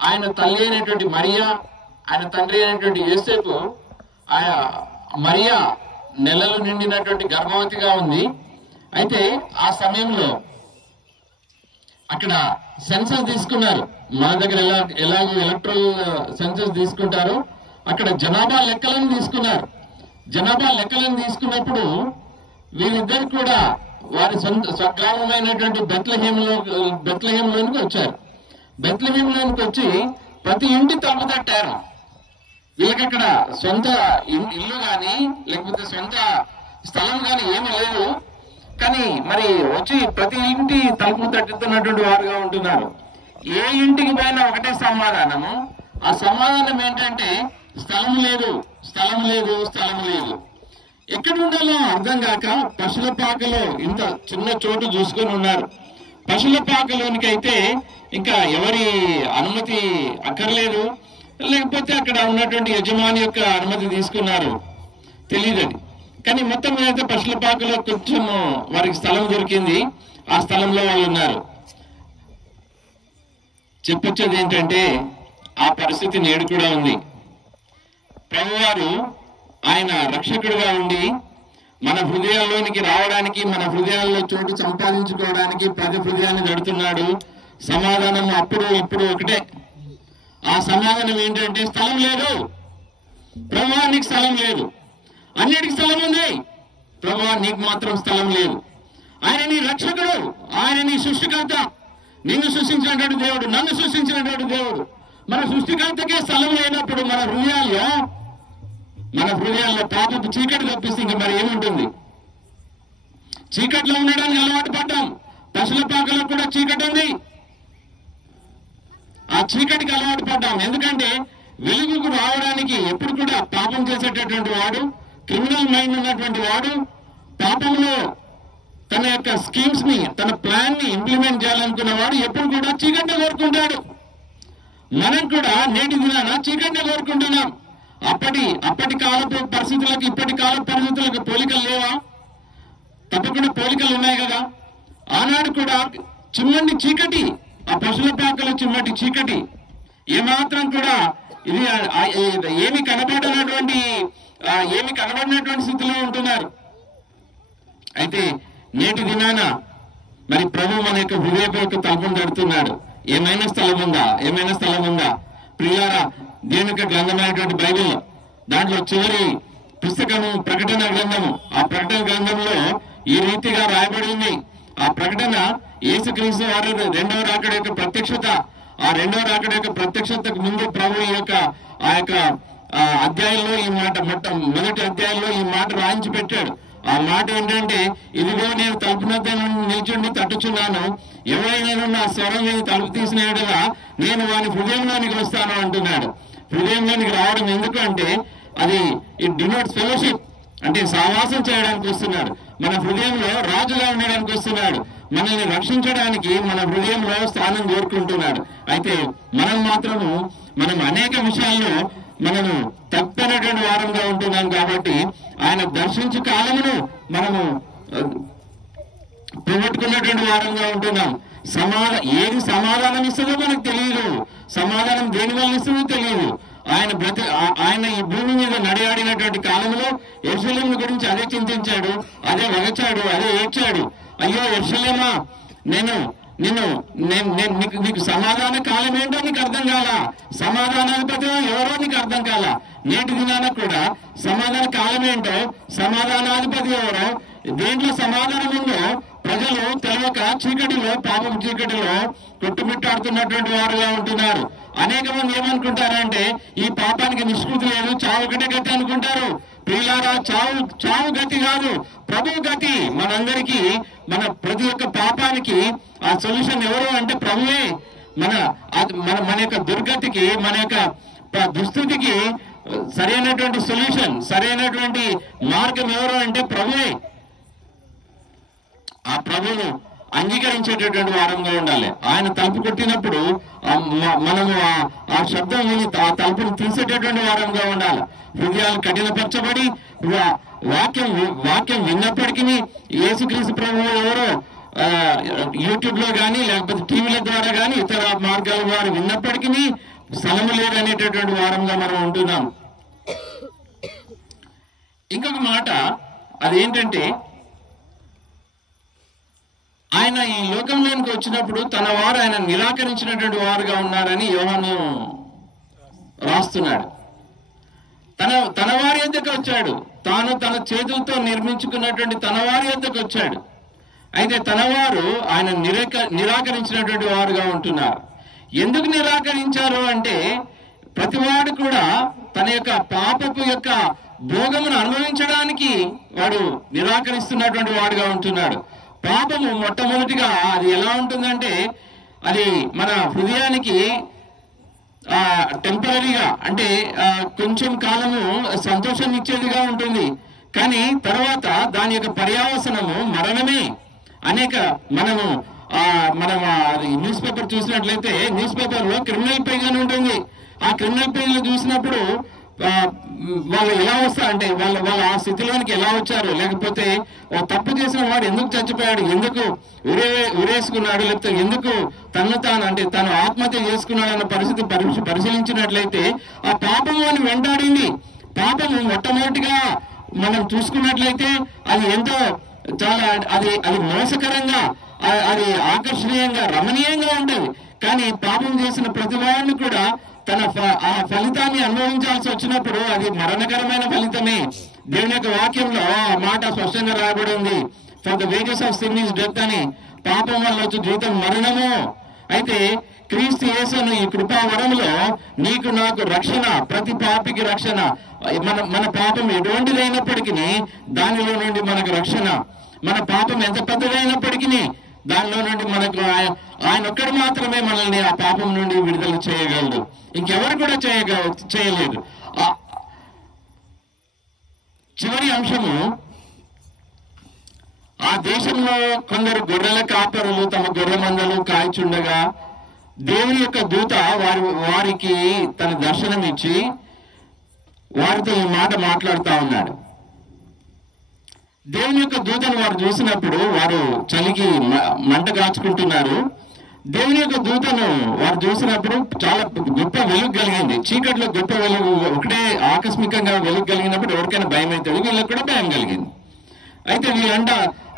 ఆయన తల్లి అయినటువంటి మరియా, ఆయన తండ్రి అయినటువంటి యోసేపు, ఆయన మరియా నెలలు నిండినటువంటి గర్భవతిగా ఉంది. అయితే ఆ సమయంలో అక్కడ సెన్సస్ తీసుకున్నారు. మన దగ్గర ఎలాగో ఎలక్ట్రల్ సెన్సస్ తీసుకుంటారో అక్కడ జనాభా లెక్కలను తీసుకున్నారు. జనాభా లెక్కలను తీసుకున్నప్పుడు వీరిద్దరు కూడా వారి స్వగ్రామమైనటువంటి బెత్లెహేంలోనికి వచ్చారు. బెత్లెహేంలోనికి వచ్చి ప్రతి ఇంటి తలుపు తట్టారు. వీళ్ళకి అక్కడ సొంత ఇల్లు కానీ లేకపోతే సొంత స్థలం కానీ ఏమీ లేదు. కానీ మరి వచ్చి ప్రతి ఇంటి తలుపు తట్టుతున్నటువంటి వారుగా ఉంటున్నారు. ఏ ఇంటికి పోయినా ఒకటే సమాధానము. ఆ సమాధానం ఏంటంటే, స్థలం లేదు, స్థలం లేదు, స్థలం లేదు. ఎక్కడ ఉండాలో అర్థం కాక పశువుల పాకలో ఇంత చిన్న చోటు చూసుకొని ఉన్నారు. పశువుల పాకలోనికి అయితే ఇంకా ఎవరి అనుమతి అక్కర్లేదు, లేకపోతే అక్కడ ఉన్నటువంటి యజమాని యొక్క అనుమతి తీసుకున్నారు, తెలియదని. కానీ మొత్తం మీద పశువుల పాకలో కొంచెం వారికి స్థలం దొరికింది. ఆ స్థలంలో వాళ్ళు ఉన్నారు. చెప్పొచ్చేది ఏంటంటే, ఆ పరిస్థితి నేడు కూడా ఉంది. ప్రభువారు ఆయన రక్షకుడిగా ఉండి మన హృదయాల్లోనికి రావడానికి, మన హృదయాల్లో చోటు సంపాదించుకోవడానికి ప్రతి హృదయాన్ని నడుతున్నాడు. సమాధానం అప్పుడు ఇప్పుడు ఒకటే. ఆ సమాధానం ఏంటంటే, స్థలం లేదు. ప్రభువా, నీకు స్థలం లేదు. అన్నిటికి స్థలం ఉంది, ప్రభువా నీకు మాత్రం స్థలం లేదు. ఆయన నీ రక్షకుడు, ఆయన నీ సృష్టికర్త. నిన్ను సృష్టించినటువంటి దేవుడు, నన్ను సృష్టించినటువంటి దేవుడు. మన సృష్టికర్తకే స్థలం లేనప్పుడు మన హృదయాల్లో పాపపు చీకటి తప్పిస్తే ఇంక మరి ఏముంటుంది? చీకట్లో ఉండడానికి అలవాటు పడ్డాం. పశువుల పాకలో కూడా చీకటి ఉంది. ఆ చీకటికి అలవాటు పడ్డాం. ఎందుకంటే వెలుగుకు రావడానికి ఎప్పుడు కూడా పాపం చేసేటటువంటి వాడు, క్రిమినల్ మైండ్ ఉన్నటువంటి వాడు, పాపంలో తన యొక్క స్కీమ్స్ ని, తన ప్లాన్ ని ఇంప్లిమెంట్ చేయాలనుకున్న వాడు ఎప్పుడు కూడా చీకటిని కోరుకుంటాడు. మనం కూడా నేటి దినాన చీకటిని కోరుకుంటున్నాం. అప్పటి కాలపు పరిస్థితులకు ఇప్పటి కాలపు పరిస్థితులకు పోలికలు లేవా? తప్పకుండా పోలికలు ఉన్నాయి కదా. ఆనాడు కూడా చిమ్మటి చీకటి, ఆ పశువుల పాకలో చిమ్మటి చీకటి, ఏమాత్రం కూడా ఇది ఏమి కనబడినటువంటి స్థితిలో ఉంటున్నారు. అయితే నేటి దినాన మరి ప్రభు మన యొక్క హృదయపూర్వక తలుపును తడుతున్నాడు. ఏమైనా స్థలం ఉందా? ఏమైనా స్థలం ఉందా? ప్రియులారా, దేవుని యొక్క గ్రంథమైనటువంటి బైబిల్, దాంట్లో చివరి పుస్తకము ప్రకటన గ్రంథము. ఆ ప్రకటన గ్రంథంలో ఈ రీతిగా రాయబడి ఉంది. ఆ ప్రకటన యేసుక్రీస్తు వారి రెండవ రాకడ యొక్క ప్రత్యక్షత. ఆ రెండవ రాకడ యొక్క ప్రత్యక్షతకు ముందు ప్రభు ఆ యొక్క అధ్యాయంలో ఈ మాట, మొదటి అధ్యాయంలో ఈ మాట రాయించి పెట్టాడు. ఆ మాట ఏంటంటే, ఇదిగో నేను తలుపు వద్ద నిల్చుండి తట్టుచున్నాను, ఎవరైనా నా స్వరం నేను తలుపు తీసిన యెడల నేను వాని హృదయంలోనికి వస్తాను అంటున్నాడు. హృదయంలోనికి రావడం ఎందుకు అంటే, అది ఇట్ డినోట్స్ ఫెలోషిప్, అంటే సహవాసం చేయడానికి వస్తున్నాడు. మన హృదయంలో రాజుగా ఉండడానికి వస్తున్నాడు. మనల్ని రక్షించడానికి మన హృదయంలో స్థానం కోరుకుంటున్నాడు. అయితే మనం అనేక విషయాల్లో మనము తప్పనటువంటి వారంగా ఉంటున్నాం. కాబట్టి ఆయన దర్శించే కాలమును మనము పోగొట్టుకున్నటువంటి వారంగా ఉంటున్నాం. ఏది సమాధానం ఇస్తుందో మనకు తెలియదు, సమాధానం దేని వల్ల ఇస్తుందో తెలియదు. ఆయన ఈ భూమి మీద నడియాడినటువంటి కాలంలో యెరూషలేము గురించి అదే చింతించాడు, అదే వగచాడు, అదే ఏడ్చాడు. అయ్యో యెరూషలేమా, నీకు సమాధాన కాలం ఏంటో నీకు అర్థం కాల, సమాధానాధిపతి ఎవరో నీకు అర్థం కాల. నేటి దినాన కూడా సమాధాన కాలం ఏంటో, సమాధానాధిపతి ఎవరో, దేంట్లో సమాధానం ఉందో ప్రజలు తెలియక చీకటిలో, పాపం చీకటిలో కొట్టుమిట్టాడుతున్నటువంటి వారుగా ఉంటున్నారు. అనేక మంది ఏమనుకుంటారంటే ఈ పాపానికి నిష్కృతి లేదు, చావు ఒకటే గతి అనుకుంటారు. ప్రియులారా, చావు గతి కాదు, ప్రభు గతి. మనందరికీ ప్రతి ఒక్క పాపానికి ఆ సొల్యూషన్ ఎవరు అంటే ప్రభువే. మన యొక్క దుర్గతికి, మన యొక్క దుస్థితికి సరైనటువంటి సొల్యూషన్, సరైనటువంటి మార్గం ఎవరు అంటే ప్రభువే. ఆ ప్రభువును అంగీకరించేటటువంటి వారంగా ఉండాలి. ఆయన తలుపు కొట్టినప్పుడు మనము ఆ శబ్దం విని ఆ తలుపును తీసేటటువంటి వారంగా ఉండాలి. హృదయాలు కఠినపరచబడి వాక్యం విన్నప్పటికీ యేసుక్రీస్తు ప్రభువు ఎవరో యూట్యూబ్ లో కానీ లేకపోతే టీవీల ద్వారా కానీ ఇతర మార్గాల ద్వారా విన్నప్పటికీ స్థలము లేదనేటటువంటి వారంగా మనం ఉంటున్నాం. ఇంకొక మాట అదేంటంటే, ఆయన ఈ లోకంలోనికి వచ్చినప్పుడు తన వారు ఆయన నిరాకరించినటువంటి వారుగా ఉన్నారని యోహాను రాస్తున్నాడు. తన వారి యొద్దకు వచ్చాడు, తాను తన చేతులతో నిర్మించుకున్నటువంటి తన వారి యొద్దకు వచ్చాడు. అయితే తన వారు ఆయన నిరాకరించినటువంటి వారుగా ఉంటున్నారు. ఎందుకు నిరాకరించారు అంటే, ప్రతివాడు కూడా తన యొక్క పాపపు యొక్క భోగమును అనుభవించడానికి వాడు నిరాకరిస్తున్నటువంటి వాడుగా ఉంటున్నాడు. పాపము మొట్టమొదటిగా అది ఎలా ఉంటుందంటే, అది మన హృదయానికి టెంపరీగా అంటే కొంచెం కాలము సంతోషాన్ని ఇచ్చేదిగా ఉంటుంది. కానీ తర్వాత దాని యొక్క పర్యావసనము మరణమే. మనం న్యూస్ పేపర్ చూసినట్లయితే న్యూస్ పేపర్ లో క్రిమినల్ పేజ్ అని ఉంటుంది. ఆ క్రిమినల్ పేజ్ లో చూసినప్పుడు వాళ్ళు ఎలా వస్తారంటే వాళ్ళ ఆ స్థితిలోనికి ఎలా వచ్చారు, లేకపోతే తప్పు చేసిన వాడు ఎందుకు చచ్చిపోయాడు, ఎందుకు ఉరేసుకున్నాడు, లేకపోతే ఎందుకు తను ఆత్మహత్య చేసుకున్నాడు అన్న పరిస్థితి పరిశీలించినట్లయితే ఆ పాపము అని వెంటాడింది. పాపము మొట్టమొదటిగా మనం చూసుకున్నట్లయితే అది ఎంతో చాలా అది మోసకరంగా, అది ఆకర్షణీయంగా, రమణీయంగా ఉంటుంది. కానీ పాపం చేసిన ప్రతి వాడిని కూడా ఆ ఫలితాన్ని అనుభవించాల్సి వచ్చినప్పుడు అది మరణకరమైన ఫలితమే. దేవుని యొక్క వాక్యంలో ఆ మాట స్పష్టంగా రాయబడి ఉంది. For the wages of sin is death అని. పాపం వల్ల వచ్చే జీవితం మరణము. అయితే క్రీస్తు యేసును ఈ కృపావరంలో నీకు నాకు రక్షణ, ప్రతి పాపికి రక్షణ. మన పాపం ఎటువంటిదైనప్పటికీ దానిలో నుండి మనకు రక్షణ. మన పాపం ఎంత పెద్దదైనప్పటికీ దానిలో నుండి మనకు ఆయన ఒక్కడు మాత్రమే మనల్ని ఆ పాపం నుండి విడుదల చేయగలడు. ఇంకెవరు కూడా చేయలేరు. చివరి అంశము, ఆ దేశంలో కొందరు గొర్రెల కాపరులు తమ గొర్రె మందలు కాల్చుండగా దేవుని యొక్క దూత వారికి తన దర్శనం ఇచ్చి వారితో ఈ మాట మాట్లాడుతూ ఉన్నాడు. దేవుని యొక్క దూతను వారు చూసినప్పుడు వారు చలికి మంట కాచుకుంటున్నారు. దేవుని యొక్క దూతను వారు చూసినప్పుడు చాలా గొప్ప వెలుగు కలిగింది. చీకట్లో గొప్ప వెలుగు ఒకటే ఆకస్మికంగా వెలుగు కలిగినప్పుడు ఎవరికైనా భయం అవుతుంది, వీళ్ళకి కూడా భయం కలిగింది.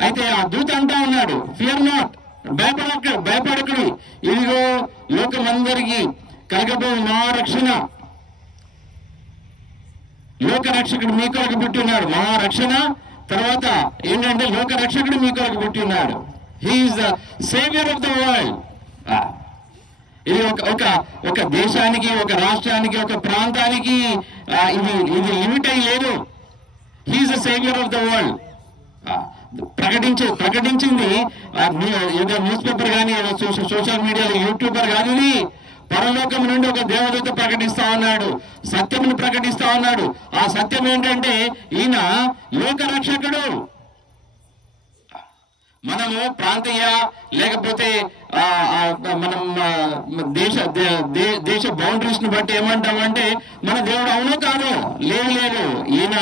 అయితే ఆ దూత అంటా ఉన్నాడు, ఫియర్ నాట్, భయపడకుడు, ఇదిగో లోకమందరికీ కలగబో మా రక్షణ, లోక రక్షకుడు మీ కొరకు పుట్టి ఉన్నాడు. మా రక్షణ తర్వాత ఏంటంటే లోక రక్షకుడు మీ కొరకు పుట్టి ఉన్నాడు. He is the saviour of the world. ఇది ఒక దేశానికి, ఒక రాష్ట్రానికి, ఒక ప్రాంతానికి ఇది లిమిట్ అయి లేదు. He is the saviour of the world. ప్రకటించింది ఏదో న్యూస్ పేపర్ కానీ, ఏదో సోషల్ మీడియాలో యూట్యూబర్ కాదు. ఇది పరలోకం నుండి ఒక దేవదూత ప్రకటిస్తా ఉన్నాడు, సత్యమును ప్రకటిస్తా ఉన్నాడు. ఆ సత్యం ఏంటంటే ఈయన లోకరక్షకుడు. మనము ప్రాంతీయ లేకపోతే మనం దేశ బౌండరీస్ ను బట్టి ఏమంటామంటే మన దేవుడు అవునో కాదు, లేదు ఈయన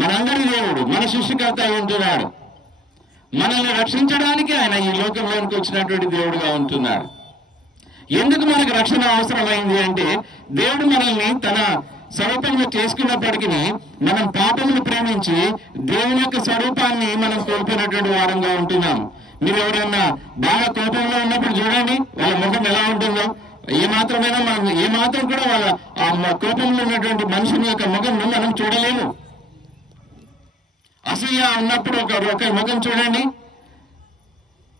మనందరి దేవుడు, మన సృష్టికర్త ఉంటున్నాడు. మనల్ని రక్షించడానికి ఆయన ఈ లోకంలోనికి వచ్చినటువంటి దేవుడుగా ఉంటున్నాడు. ఎందుకు మనకు రక్షణ అవసరమైంది అంటే, దేవుడు మనల్ని తన స్వరూపంలో చేసుకున్నప్పటికీ మనం పాపమును ప్రేమించి దేవుని యొక్క స్వరూపాన్ని మనం కోల్పోయినటువంటి వారంగా ఉంటున్నాం. మీరు ఎవరైనా బాగా కోపంలో ఉన్నప్పుడు చూడండి, వాళ్ళ ముఖం ఎలా ఉంటుందో. ఏమాత్రం కూడా వాళ్ళ ఆ కోపంలో ఉన్నటువంటి మనుషుని యొక్క ముఖంను మనం చూడలేము. అసూయ ఉన్నప్పుడు ఒక ముఖం చూడండి,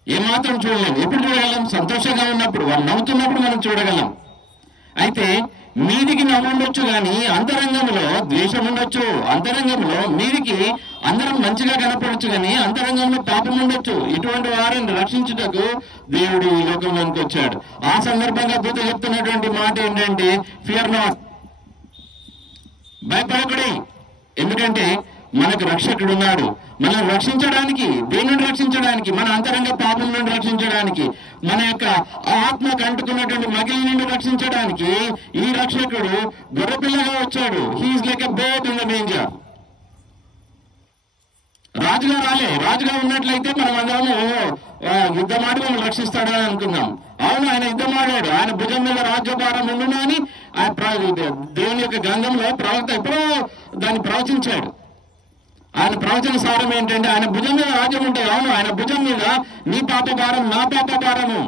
ఏమాత్రం చూడలేము. ఎప్పుడు చూడగలం? సంతోషంగా ఉన్నప్పుడు, వాళ్ళు నవ్వుతున్నప్పుడు మనం చూడగలం. అయితే మీదికి నవ్వు ఉండొచ్చు కానీ అంతరంగంలో ద్వేషం ఉండొచ్చు. అంతరంగంలో మీదికి అందరం మంచిగా కనపడవచ్చు కానీ అంతరంగంలో పాపం ఉండొచ్చు. ఇటువంటి వారిని రక్షించుటకు దేవుడు ఈ లోకంలోనికి వచ్చాడు. ఆ సందర్భంగా దూత చెప్తున్నటువంటి మాట ఏంటంటే, ఫియర్ నాట్, భయపడకుడి. ఎందుకంటే మనకు రక్షకుడు ఉన్నాడు. మనం రక్షించడానికి, దేనిని రక్షించడానికి, మన అంతరంగ పాపం నుండి రక్షించడానికి, మన యొక్క ఆత్మకు అంటుకున్నటువంటి మగిలి నుండి రక్షించడానికి ఈ రక్షకుడు గొర్రెపిల్లగా వచ్చాడు. He is like a bird in the manger. రాజుగా రాలే. రాజుగా ఉన్నట్లయితే మనం అందరము యుద్ధమాడి మనం రక్షిస్తాడని అనుకున్నాం. అవును, ఆయన యుద్ధమాడాడు. ఆయన భుజం మీద రాజ్యభారం ఉండును అని దేవుని యొక్క గ్రంథంలో ప్రవక్త ఎప్పుడో దాన్ని ప్రవచించాడు. ఆయన ప్రవచన సారం ఏంటంటే, ఆయన భుజం మీద రాజ్యం ఉంటే, అవును, ఆయన భుజం మీద నీ పాప భారం నా పాప భారము.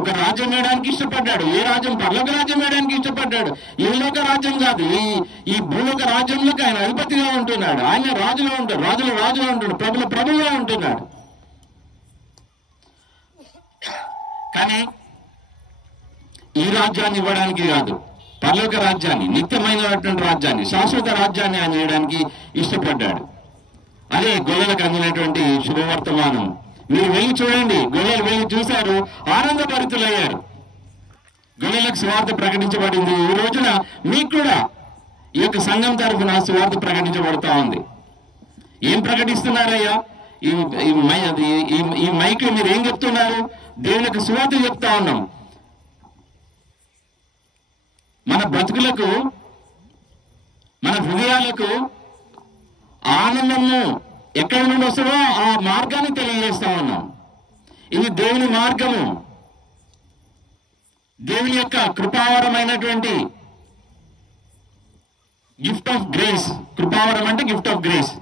ఒక రాజ్యం వేయడానికి ఇష్టపడ్డాడు. ఏ రాజ్యం? పరలోక రాజ్యం వేయడానికి ఇష్టపడ్డాడు. ఈ లోక రాజ్యం కాదు, ఈ భూలోక రాజ్యంలోకి ఆయన అధిపతిగా ఉంటున్నాడు. ఆయన రాజులో ఉంటాడు, రాజుగా ఉంటాడు, ప్రభుగా ఉంటున్నాడు. కానీ ఈ రాజ్యాన్ని ఇవ్వడానికి కాదు, పరలోక రాజ్యాన్ని, నిత్యమైనటువంటి రాజ్యాన్ని, శాశ్వత రాజ్యాన్ని ఆయన చేయడానికి ఇష్టపడ్డాడు. అదే గొల్లలకు అందినటువంటి శుభవర్తమానం. మీరు వెళ్ళి చూడండి, గొల్లలు వెళ్ళి చూశారు, ఆనందభరితులయ్యారు. గొల్లలకు సువార్త ప్రకటించబడింది. ఈ రోజున మీకు కూడా ఈ యొక్క సంఘం తరఫున సువార్త ప్రకటించబడతా ఉంది. ఏం ప్రకటిస్తున్నారయ్యా? ఈ మైక్ మీరు ఏం చెప్తున్నారు? దేవునికి సువార్త చెప్తా ఉన్నాం. మన బ్రతుకులకు, మన హృదయాలకు ఆనందము ఎక్కడి నుండి వస్తుందో ఆ మార్గాన్ని తెలియజేస్తా ఉన్నాం. ఇది దేవుని మార్గము, దేవుని యొక్క కృపావరమైనటువంటి గిఫ్ట్ ఆఫ్ గ్రేస్. కృపావరం అంటే గిఫ్ట్ ఆఫ్ గ్రేస్.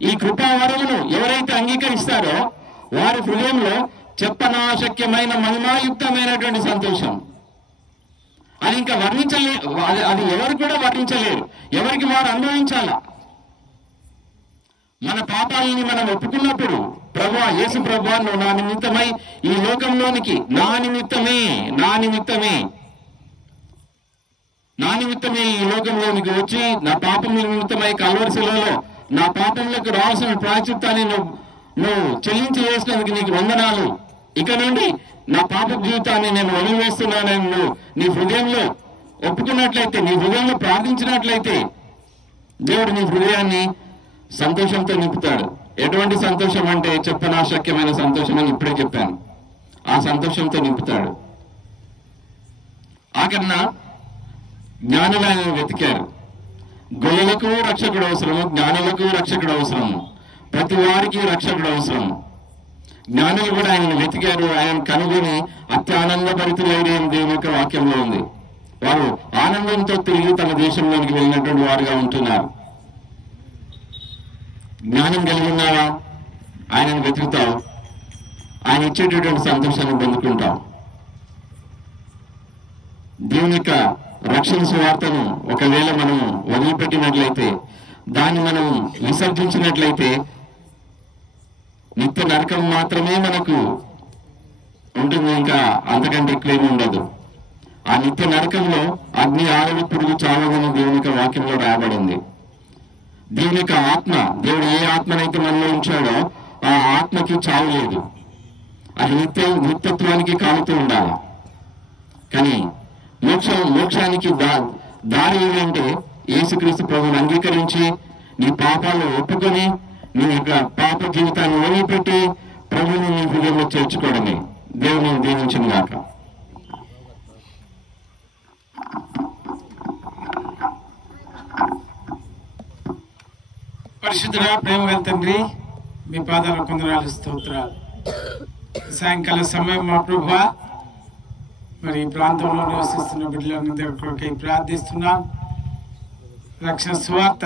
ఈ కృపావరమును ఎవరైతే అంగీకరిస్తారో వారి హృదయంలో చెప్పనాశక్యమైన మహిమాయుక్తమైనటువంటి సంతోషం. అది ఇంకా అది ఎవరు కూడా వర్ణించలేరు. ఎవరికి వారు అనుభవించాలా. మన పాపాలని మనం ఒప్పుకున్నప్పుడు, ప్రభువా, యేసు ప్రభువా, నువ్వు నా నిమిత్తమై ఈ లోకంలోనికి నా నిమిత్తమే ఈ లోకంలోనికి వచ్చి నా పాపం నిమిత్తమై కల్వరి శిలువలో నా పాపంలోకి రావాల్సిన ప్రాయశ్చిత్తాన్ని నువ్వు చెల్లించి వేసినందుకు నీకు వందనాలు. ఇక నుండి నా పాప జీవితాన్ని నేను వదిలివేస్తున్నానని నువ్వు నీ హృదయంలో ఒప్పుకున్నట్లయితే, నీ హృదయంలో ప్రార్థించినట్లయితే దేవుడు నీ హృదయాన్ని సంతోషంతో నింపుతాడు. ఎటువంటి సంతోషం అంటే చెప్పనాశక్యమైన సంతోషం అని ఇప్పుడే చెప్పాను. ఆ సంతోషంతో నింపుతాడు. ఆఖరణ జ్ఞానులు ఆయన వెతికారు. గొల్లలకు రక్షకుడు అవసరము, జ్ఞానులకు రక్షకుడు అవసరము, ప్రతి వారికి రక్షకుడు అవసరము. జ్ఞానులు కూడా ఆయనను వెతికారు. ఆయన కనుగొని అత్యానందభరితులైన దేవుని యొక్క వాక్యంలో ఉంది. వారు ఆనందంతో తిరిగి తమ దేశంలోనికి వెళ్ళినటువంటి వారుగా ఉంటున్నారు. జ్ఞానం కలిగి ఉన్నావా? ఆయనను వెతుకుతావు, ఆయన ఇచ్చేటటువంటి సంతోషాన్ని పొందుకుంటావు. దేవుని యొక్క రక్షణ సువార్తను ఒకవేళ మనం వదిలిపెట్టినట్లయితే, దాన్ని మనం విసర్జించినట్లయితే నిత్య నరకం మాత్రమే మనకు ఉంటుంది. ఇంకా అంతకంటే ఎక్కువేమీ ఉండదు. ఆ నిత్య నరకంలో అగ్ని, ఆరవి, పురుగు చావదని దేవుని యొక్క వాక్యంలో రాయబడింది. దేవుని యొక్క ఆత్మ, దేవుడు ఏ ఆత్మనైతే మనలో ఉంచాడో ఆ ఆత్మకి చావు లేదు. అది నిత్యత్వానికి కాలుతూ ఉండాలి. కానీ మోక్షానికి దారి ఏంటంటే యేసుక్రీస్తు ప్రభువుని అంగీకరించి నీ పాపాలను ఒప్పుకొని నీ యొక్క పాప జీవితాన్ని వదిలిపెట్టి ప్రభువుని నీ హృదయంలో చేర్చుకోవడమే. దేవుని దీవించిన గాక. పరిశుద్ధుడా, ప్రేమ గల తండ్రి, మీ పాదాల కొందనాలు స్తోత్రాలు. సాయంకాల సమయం మా ప్రభువా మరి ఈ ప్రాంతంలో నివసిస్తున్న బిడ్డలందరి కొరకై ప్రార్థిస్తున్నాం. రక్షణ సువార్త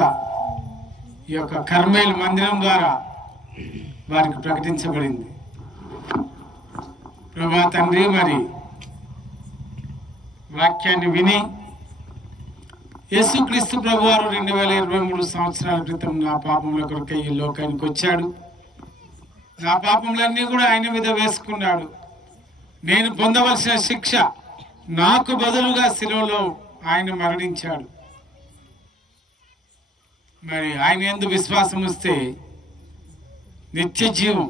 ఈ యొక్క కర్మేల్ మందిరం ద్వారా వారికి ప్రకటించబడింది. ప్రభువా తండ్రి, మరి వాక్యాన్ని విని యేసుక్రీస్తు ప్రభువారు 2023 సంవత్సరాల క్రితం నా పాపముల కొరకై ఈ లోకానికి వచ్చాడు. నా పాపములన్నీ కూడా ఆయన మీద వేసుకున్నాడు. నేను పొందవలసిన శిక్ష నాకు బదులుగా శిలువలో ఆయన మరణించాడు. మరి ఆయన యందు విశ్వాసం వస్తే నిత్య జీవం,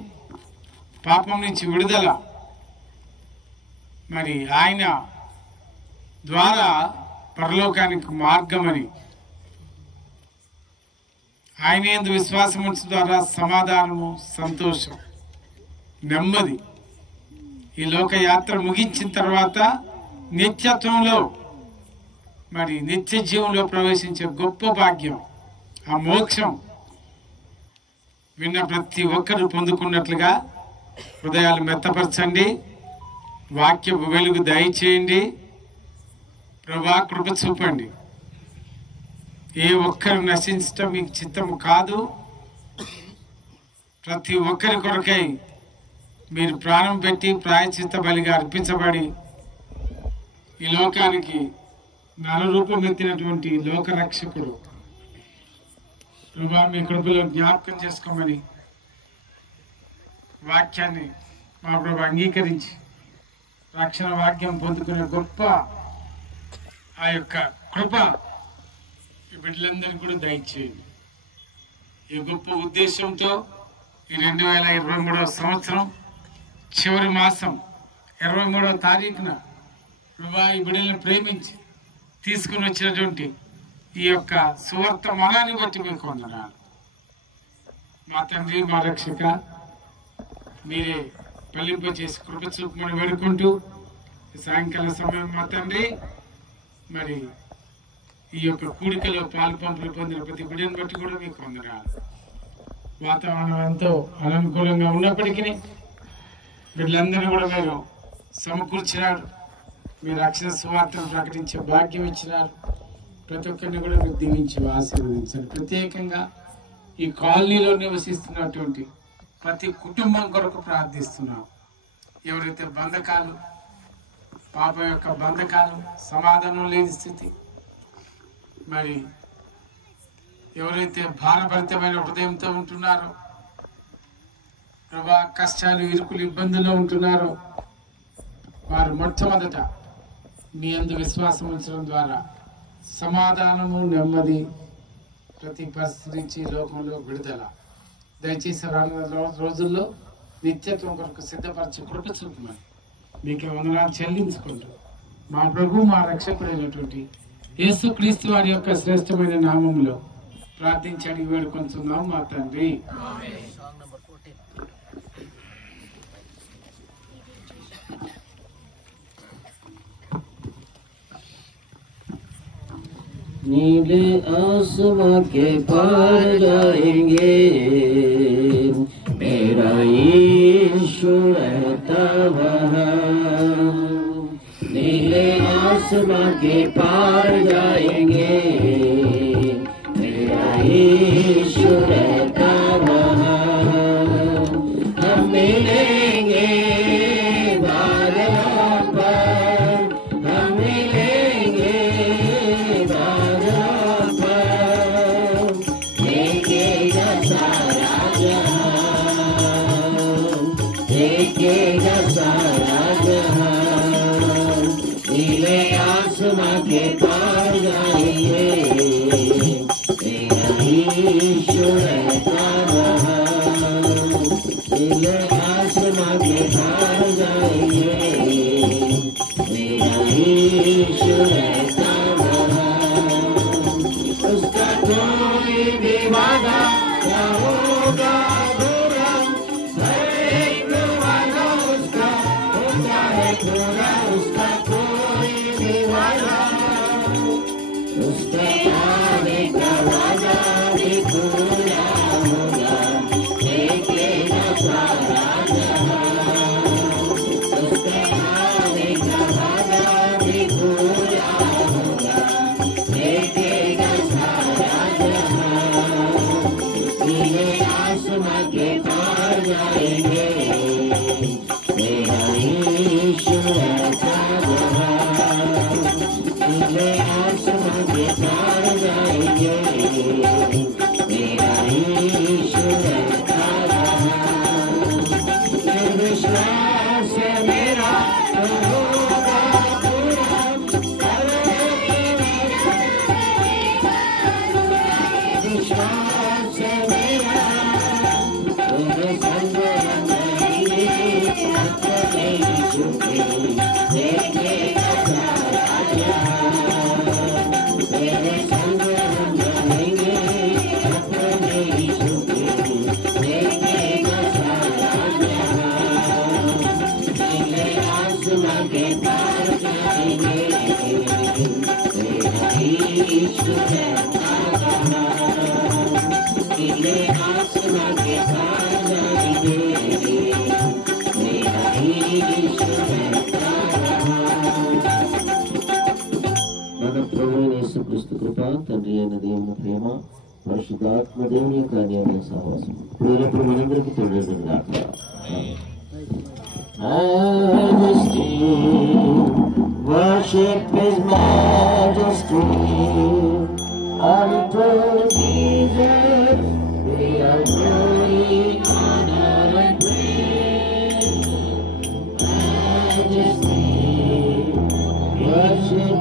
పాపం నుంచి విడుదల, మరి ఆయన ద్వారా పరలోకానికి మార్గమని, ఆయన యందు విశ్వాసం ఉంచడం ద్వారా సమాధానము, సంతోషం, నెమ్మది, ఈ లోక యాత్ర ముగించిన తర్వాత నిత్యత్వంలో మరి నిత్య జీవంలో ప్రవేశించే గొప్ప భాగ్యం, ఆ మోక్షం విన్న ప్రతి ఒక్కరు పొందుకున్నట్లుగా హృదయాలు మెత్తపరచండి. వాక్యపు వెలుగు దయచేయండి. ప్రభా కృప చూపండి. ఏ ఒక్కరు నశించటం మీకు చిత్తము కాదు. ప్రతి ఒక్కరి కొరకై మీరు ప్రాణం పెట్టి ప్రాయశ్చిత్త బలిగా అర్పించబడి ఈ లోకానికి నరరూపం ఎత్తినటువంటి లోకరక్షకుడు ప్రభా మీ కృపలో జ్ఞాపకం చేసుకోమని వాక్యాన్ని మా ప్రభు అంగీకరించి రక్షణ వాక్యం పొందుకునే గొప్ప ఆ యొక్క కృప ఈ బిడ్డలందరికీ కూడా దయచేయండి. ఈ గొప్ప ఉద్దేశంతో ఈ 2023 సంవత్సరం చివరి మాసం 23వ తారీఖున ప్రభా ఈ బిడ్డలను ప్రేమించి తీసుకుని వచ్చినటువంటి ఈ యొక్క సువర్తమానాన్ని బట్టి మీకు వందనాలు. మా తండ్రి, మా రక్షక, మీరే ఫలింపచేసి కృప చూపమని వేడుకుంటూ సాయంకాల సమయం మా తండ్రి మరి ఈ యొక్క కూడికలో పాల్పంపులు పొందిన ప్రతి బిడ్డను బట్టి కూడా మీకు వందనాలు. వాతావరణం ఎంతో అననుకూలంగా ఉన్నప్పటికీ వీళ్ళందరూ కూడా మీరు సమకూర్చినారు. మీరు రక్షణ సువార్తను ప్రకటించే భాగ్యం ఇచ్చినారు. ప్రతి ఒక్కరిని కూడా మీరు దీవించి ఆశీర్వదించారు. ప్రత్యేకంగా ఈ కాలనీలో నివసిస్తున్నటువంటి ప్రతి కుటుంబం కొరకు ప్రార్థిస్తున్నాం. ఎవరైతే బంధకాలు, పాపం యొక్క బంధకాలు, సమాధానం లేని స్థితి, మరి ఎవరైతే భారభరితమైన హృదయంతో ఉంటున్నారో, ప్రభా కష్టాలు, ఇరుకులు, ఇబ్బందుల్లో ఉంటున్నారో వారు మొట్టమొదట మీ యందు విశ్వాసం ఉంచడం ద్వారా సమాధానము, నెమ్మది, ప్రతి పరిస్థితి నుంచి లోకంలో విడుదల దయచేసి రానున్న రోజుల్లో నిత్యత్వం కొరకు సిద్ధపరచు కృప చూపమని మీకే వందనాలు చెల్లించుకుంటూ మా ప్రభు, మా రక్షకుడైనటువంటి యేసుక్రీస్తు వారి యొక్క శ్రేష్టమైన నామములో ప్రార్థించి అడిగి వేడుకొంటున్నాం మా తండ్రి. नीले आसमां के पार जाएंगे, मेरा यीशु रहता वहाँ। नीले आसमां के पार जाएंगे, मेरा यीशु रहता वहाँ। हम मिलेंगे बादलों पर, हम मिलेंगे देखेगा सारा जहां, नीले आसमां के पार जाएंगे, मेरा यीशु रहता वहाँ। नीले आसमां के पार जाएंगे, मेरा यीशु रहता वहाँ। उसका कोई भी वादा न होगा बुरा, हर एक वादा उसका होता है पूरा। उसका कोई भी वादा, उसका आने का वादा भी पूरा होगा। देखेगा మన ప్రభువైన యేసుక్రీస్తు కృప, తండ్రి అయిన దేవుని ప్రేమ, పరిశుద్ధాత్మ దేవుని యొక్క అన్యోన్య సహవాసం ఇప్పుడు మనందరికీ తోడేడుగాక. Worship His majesty, unto Jesus we are glory, honor and praise. Majesty, worship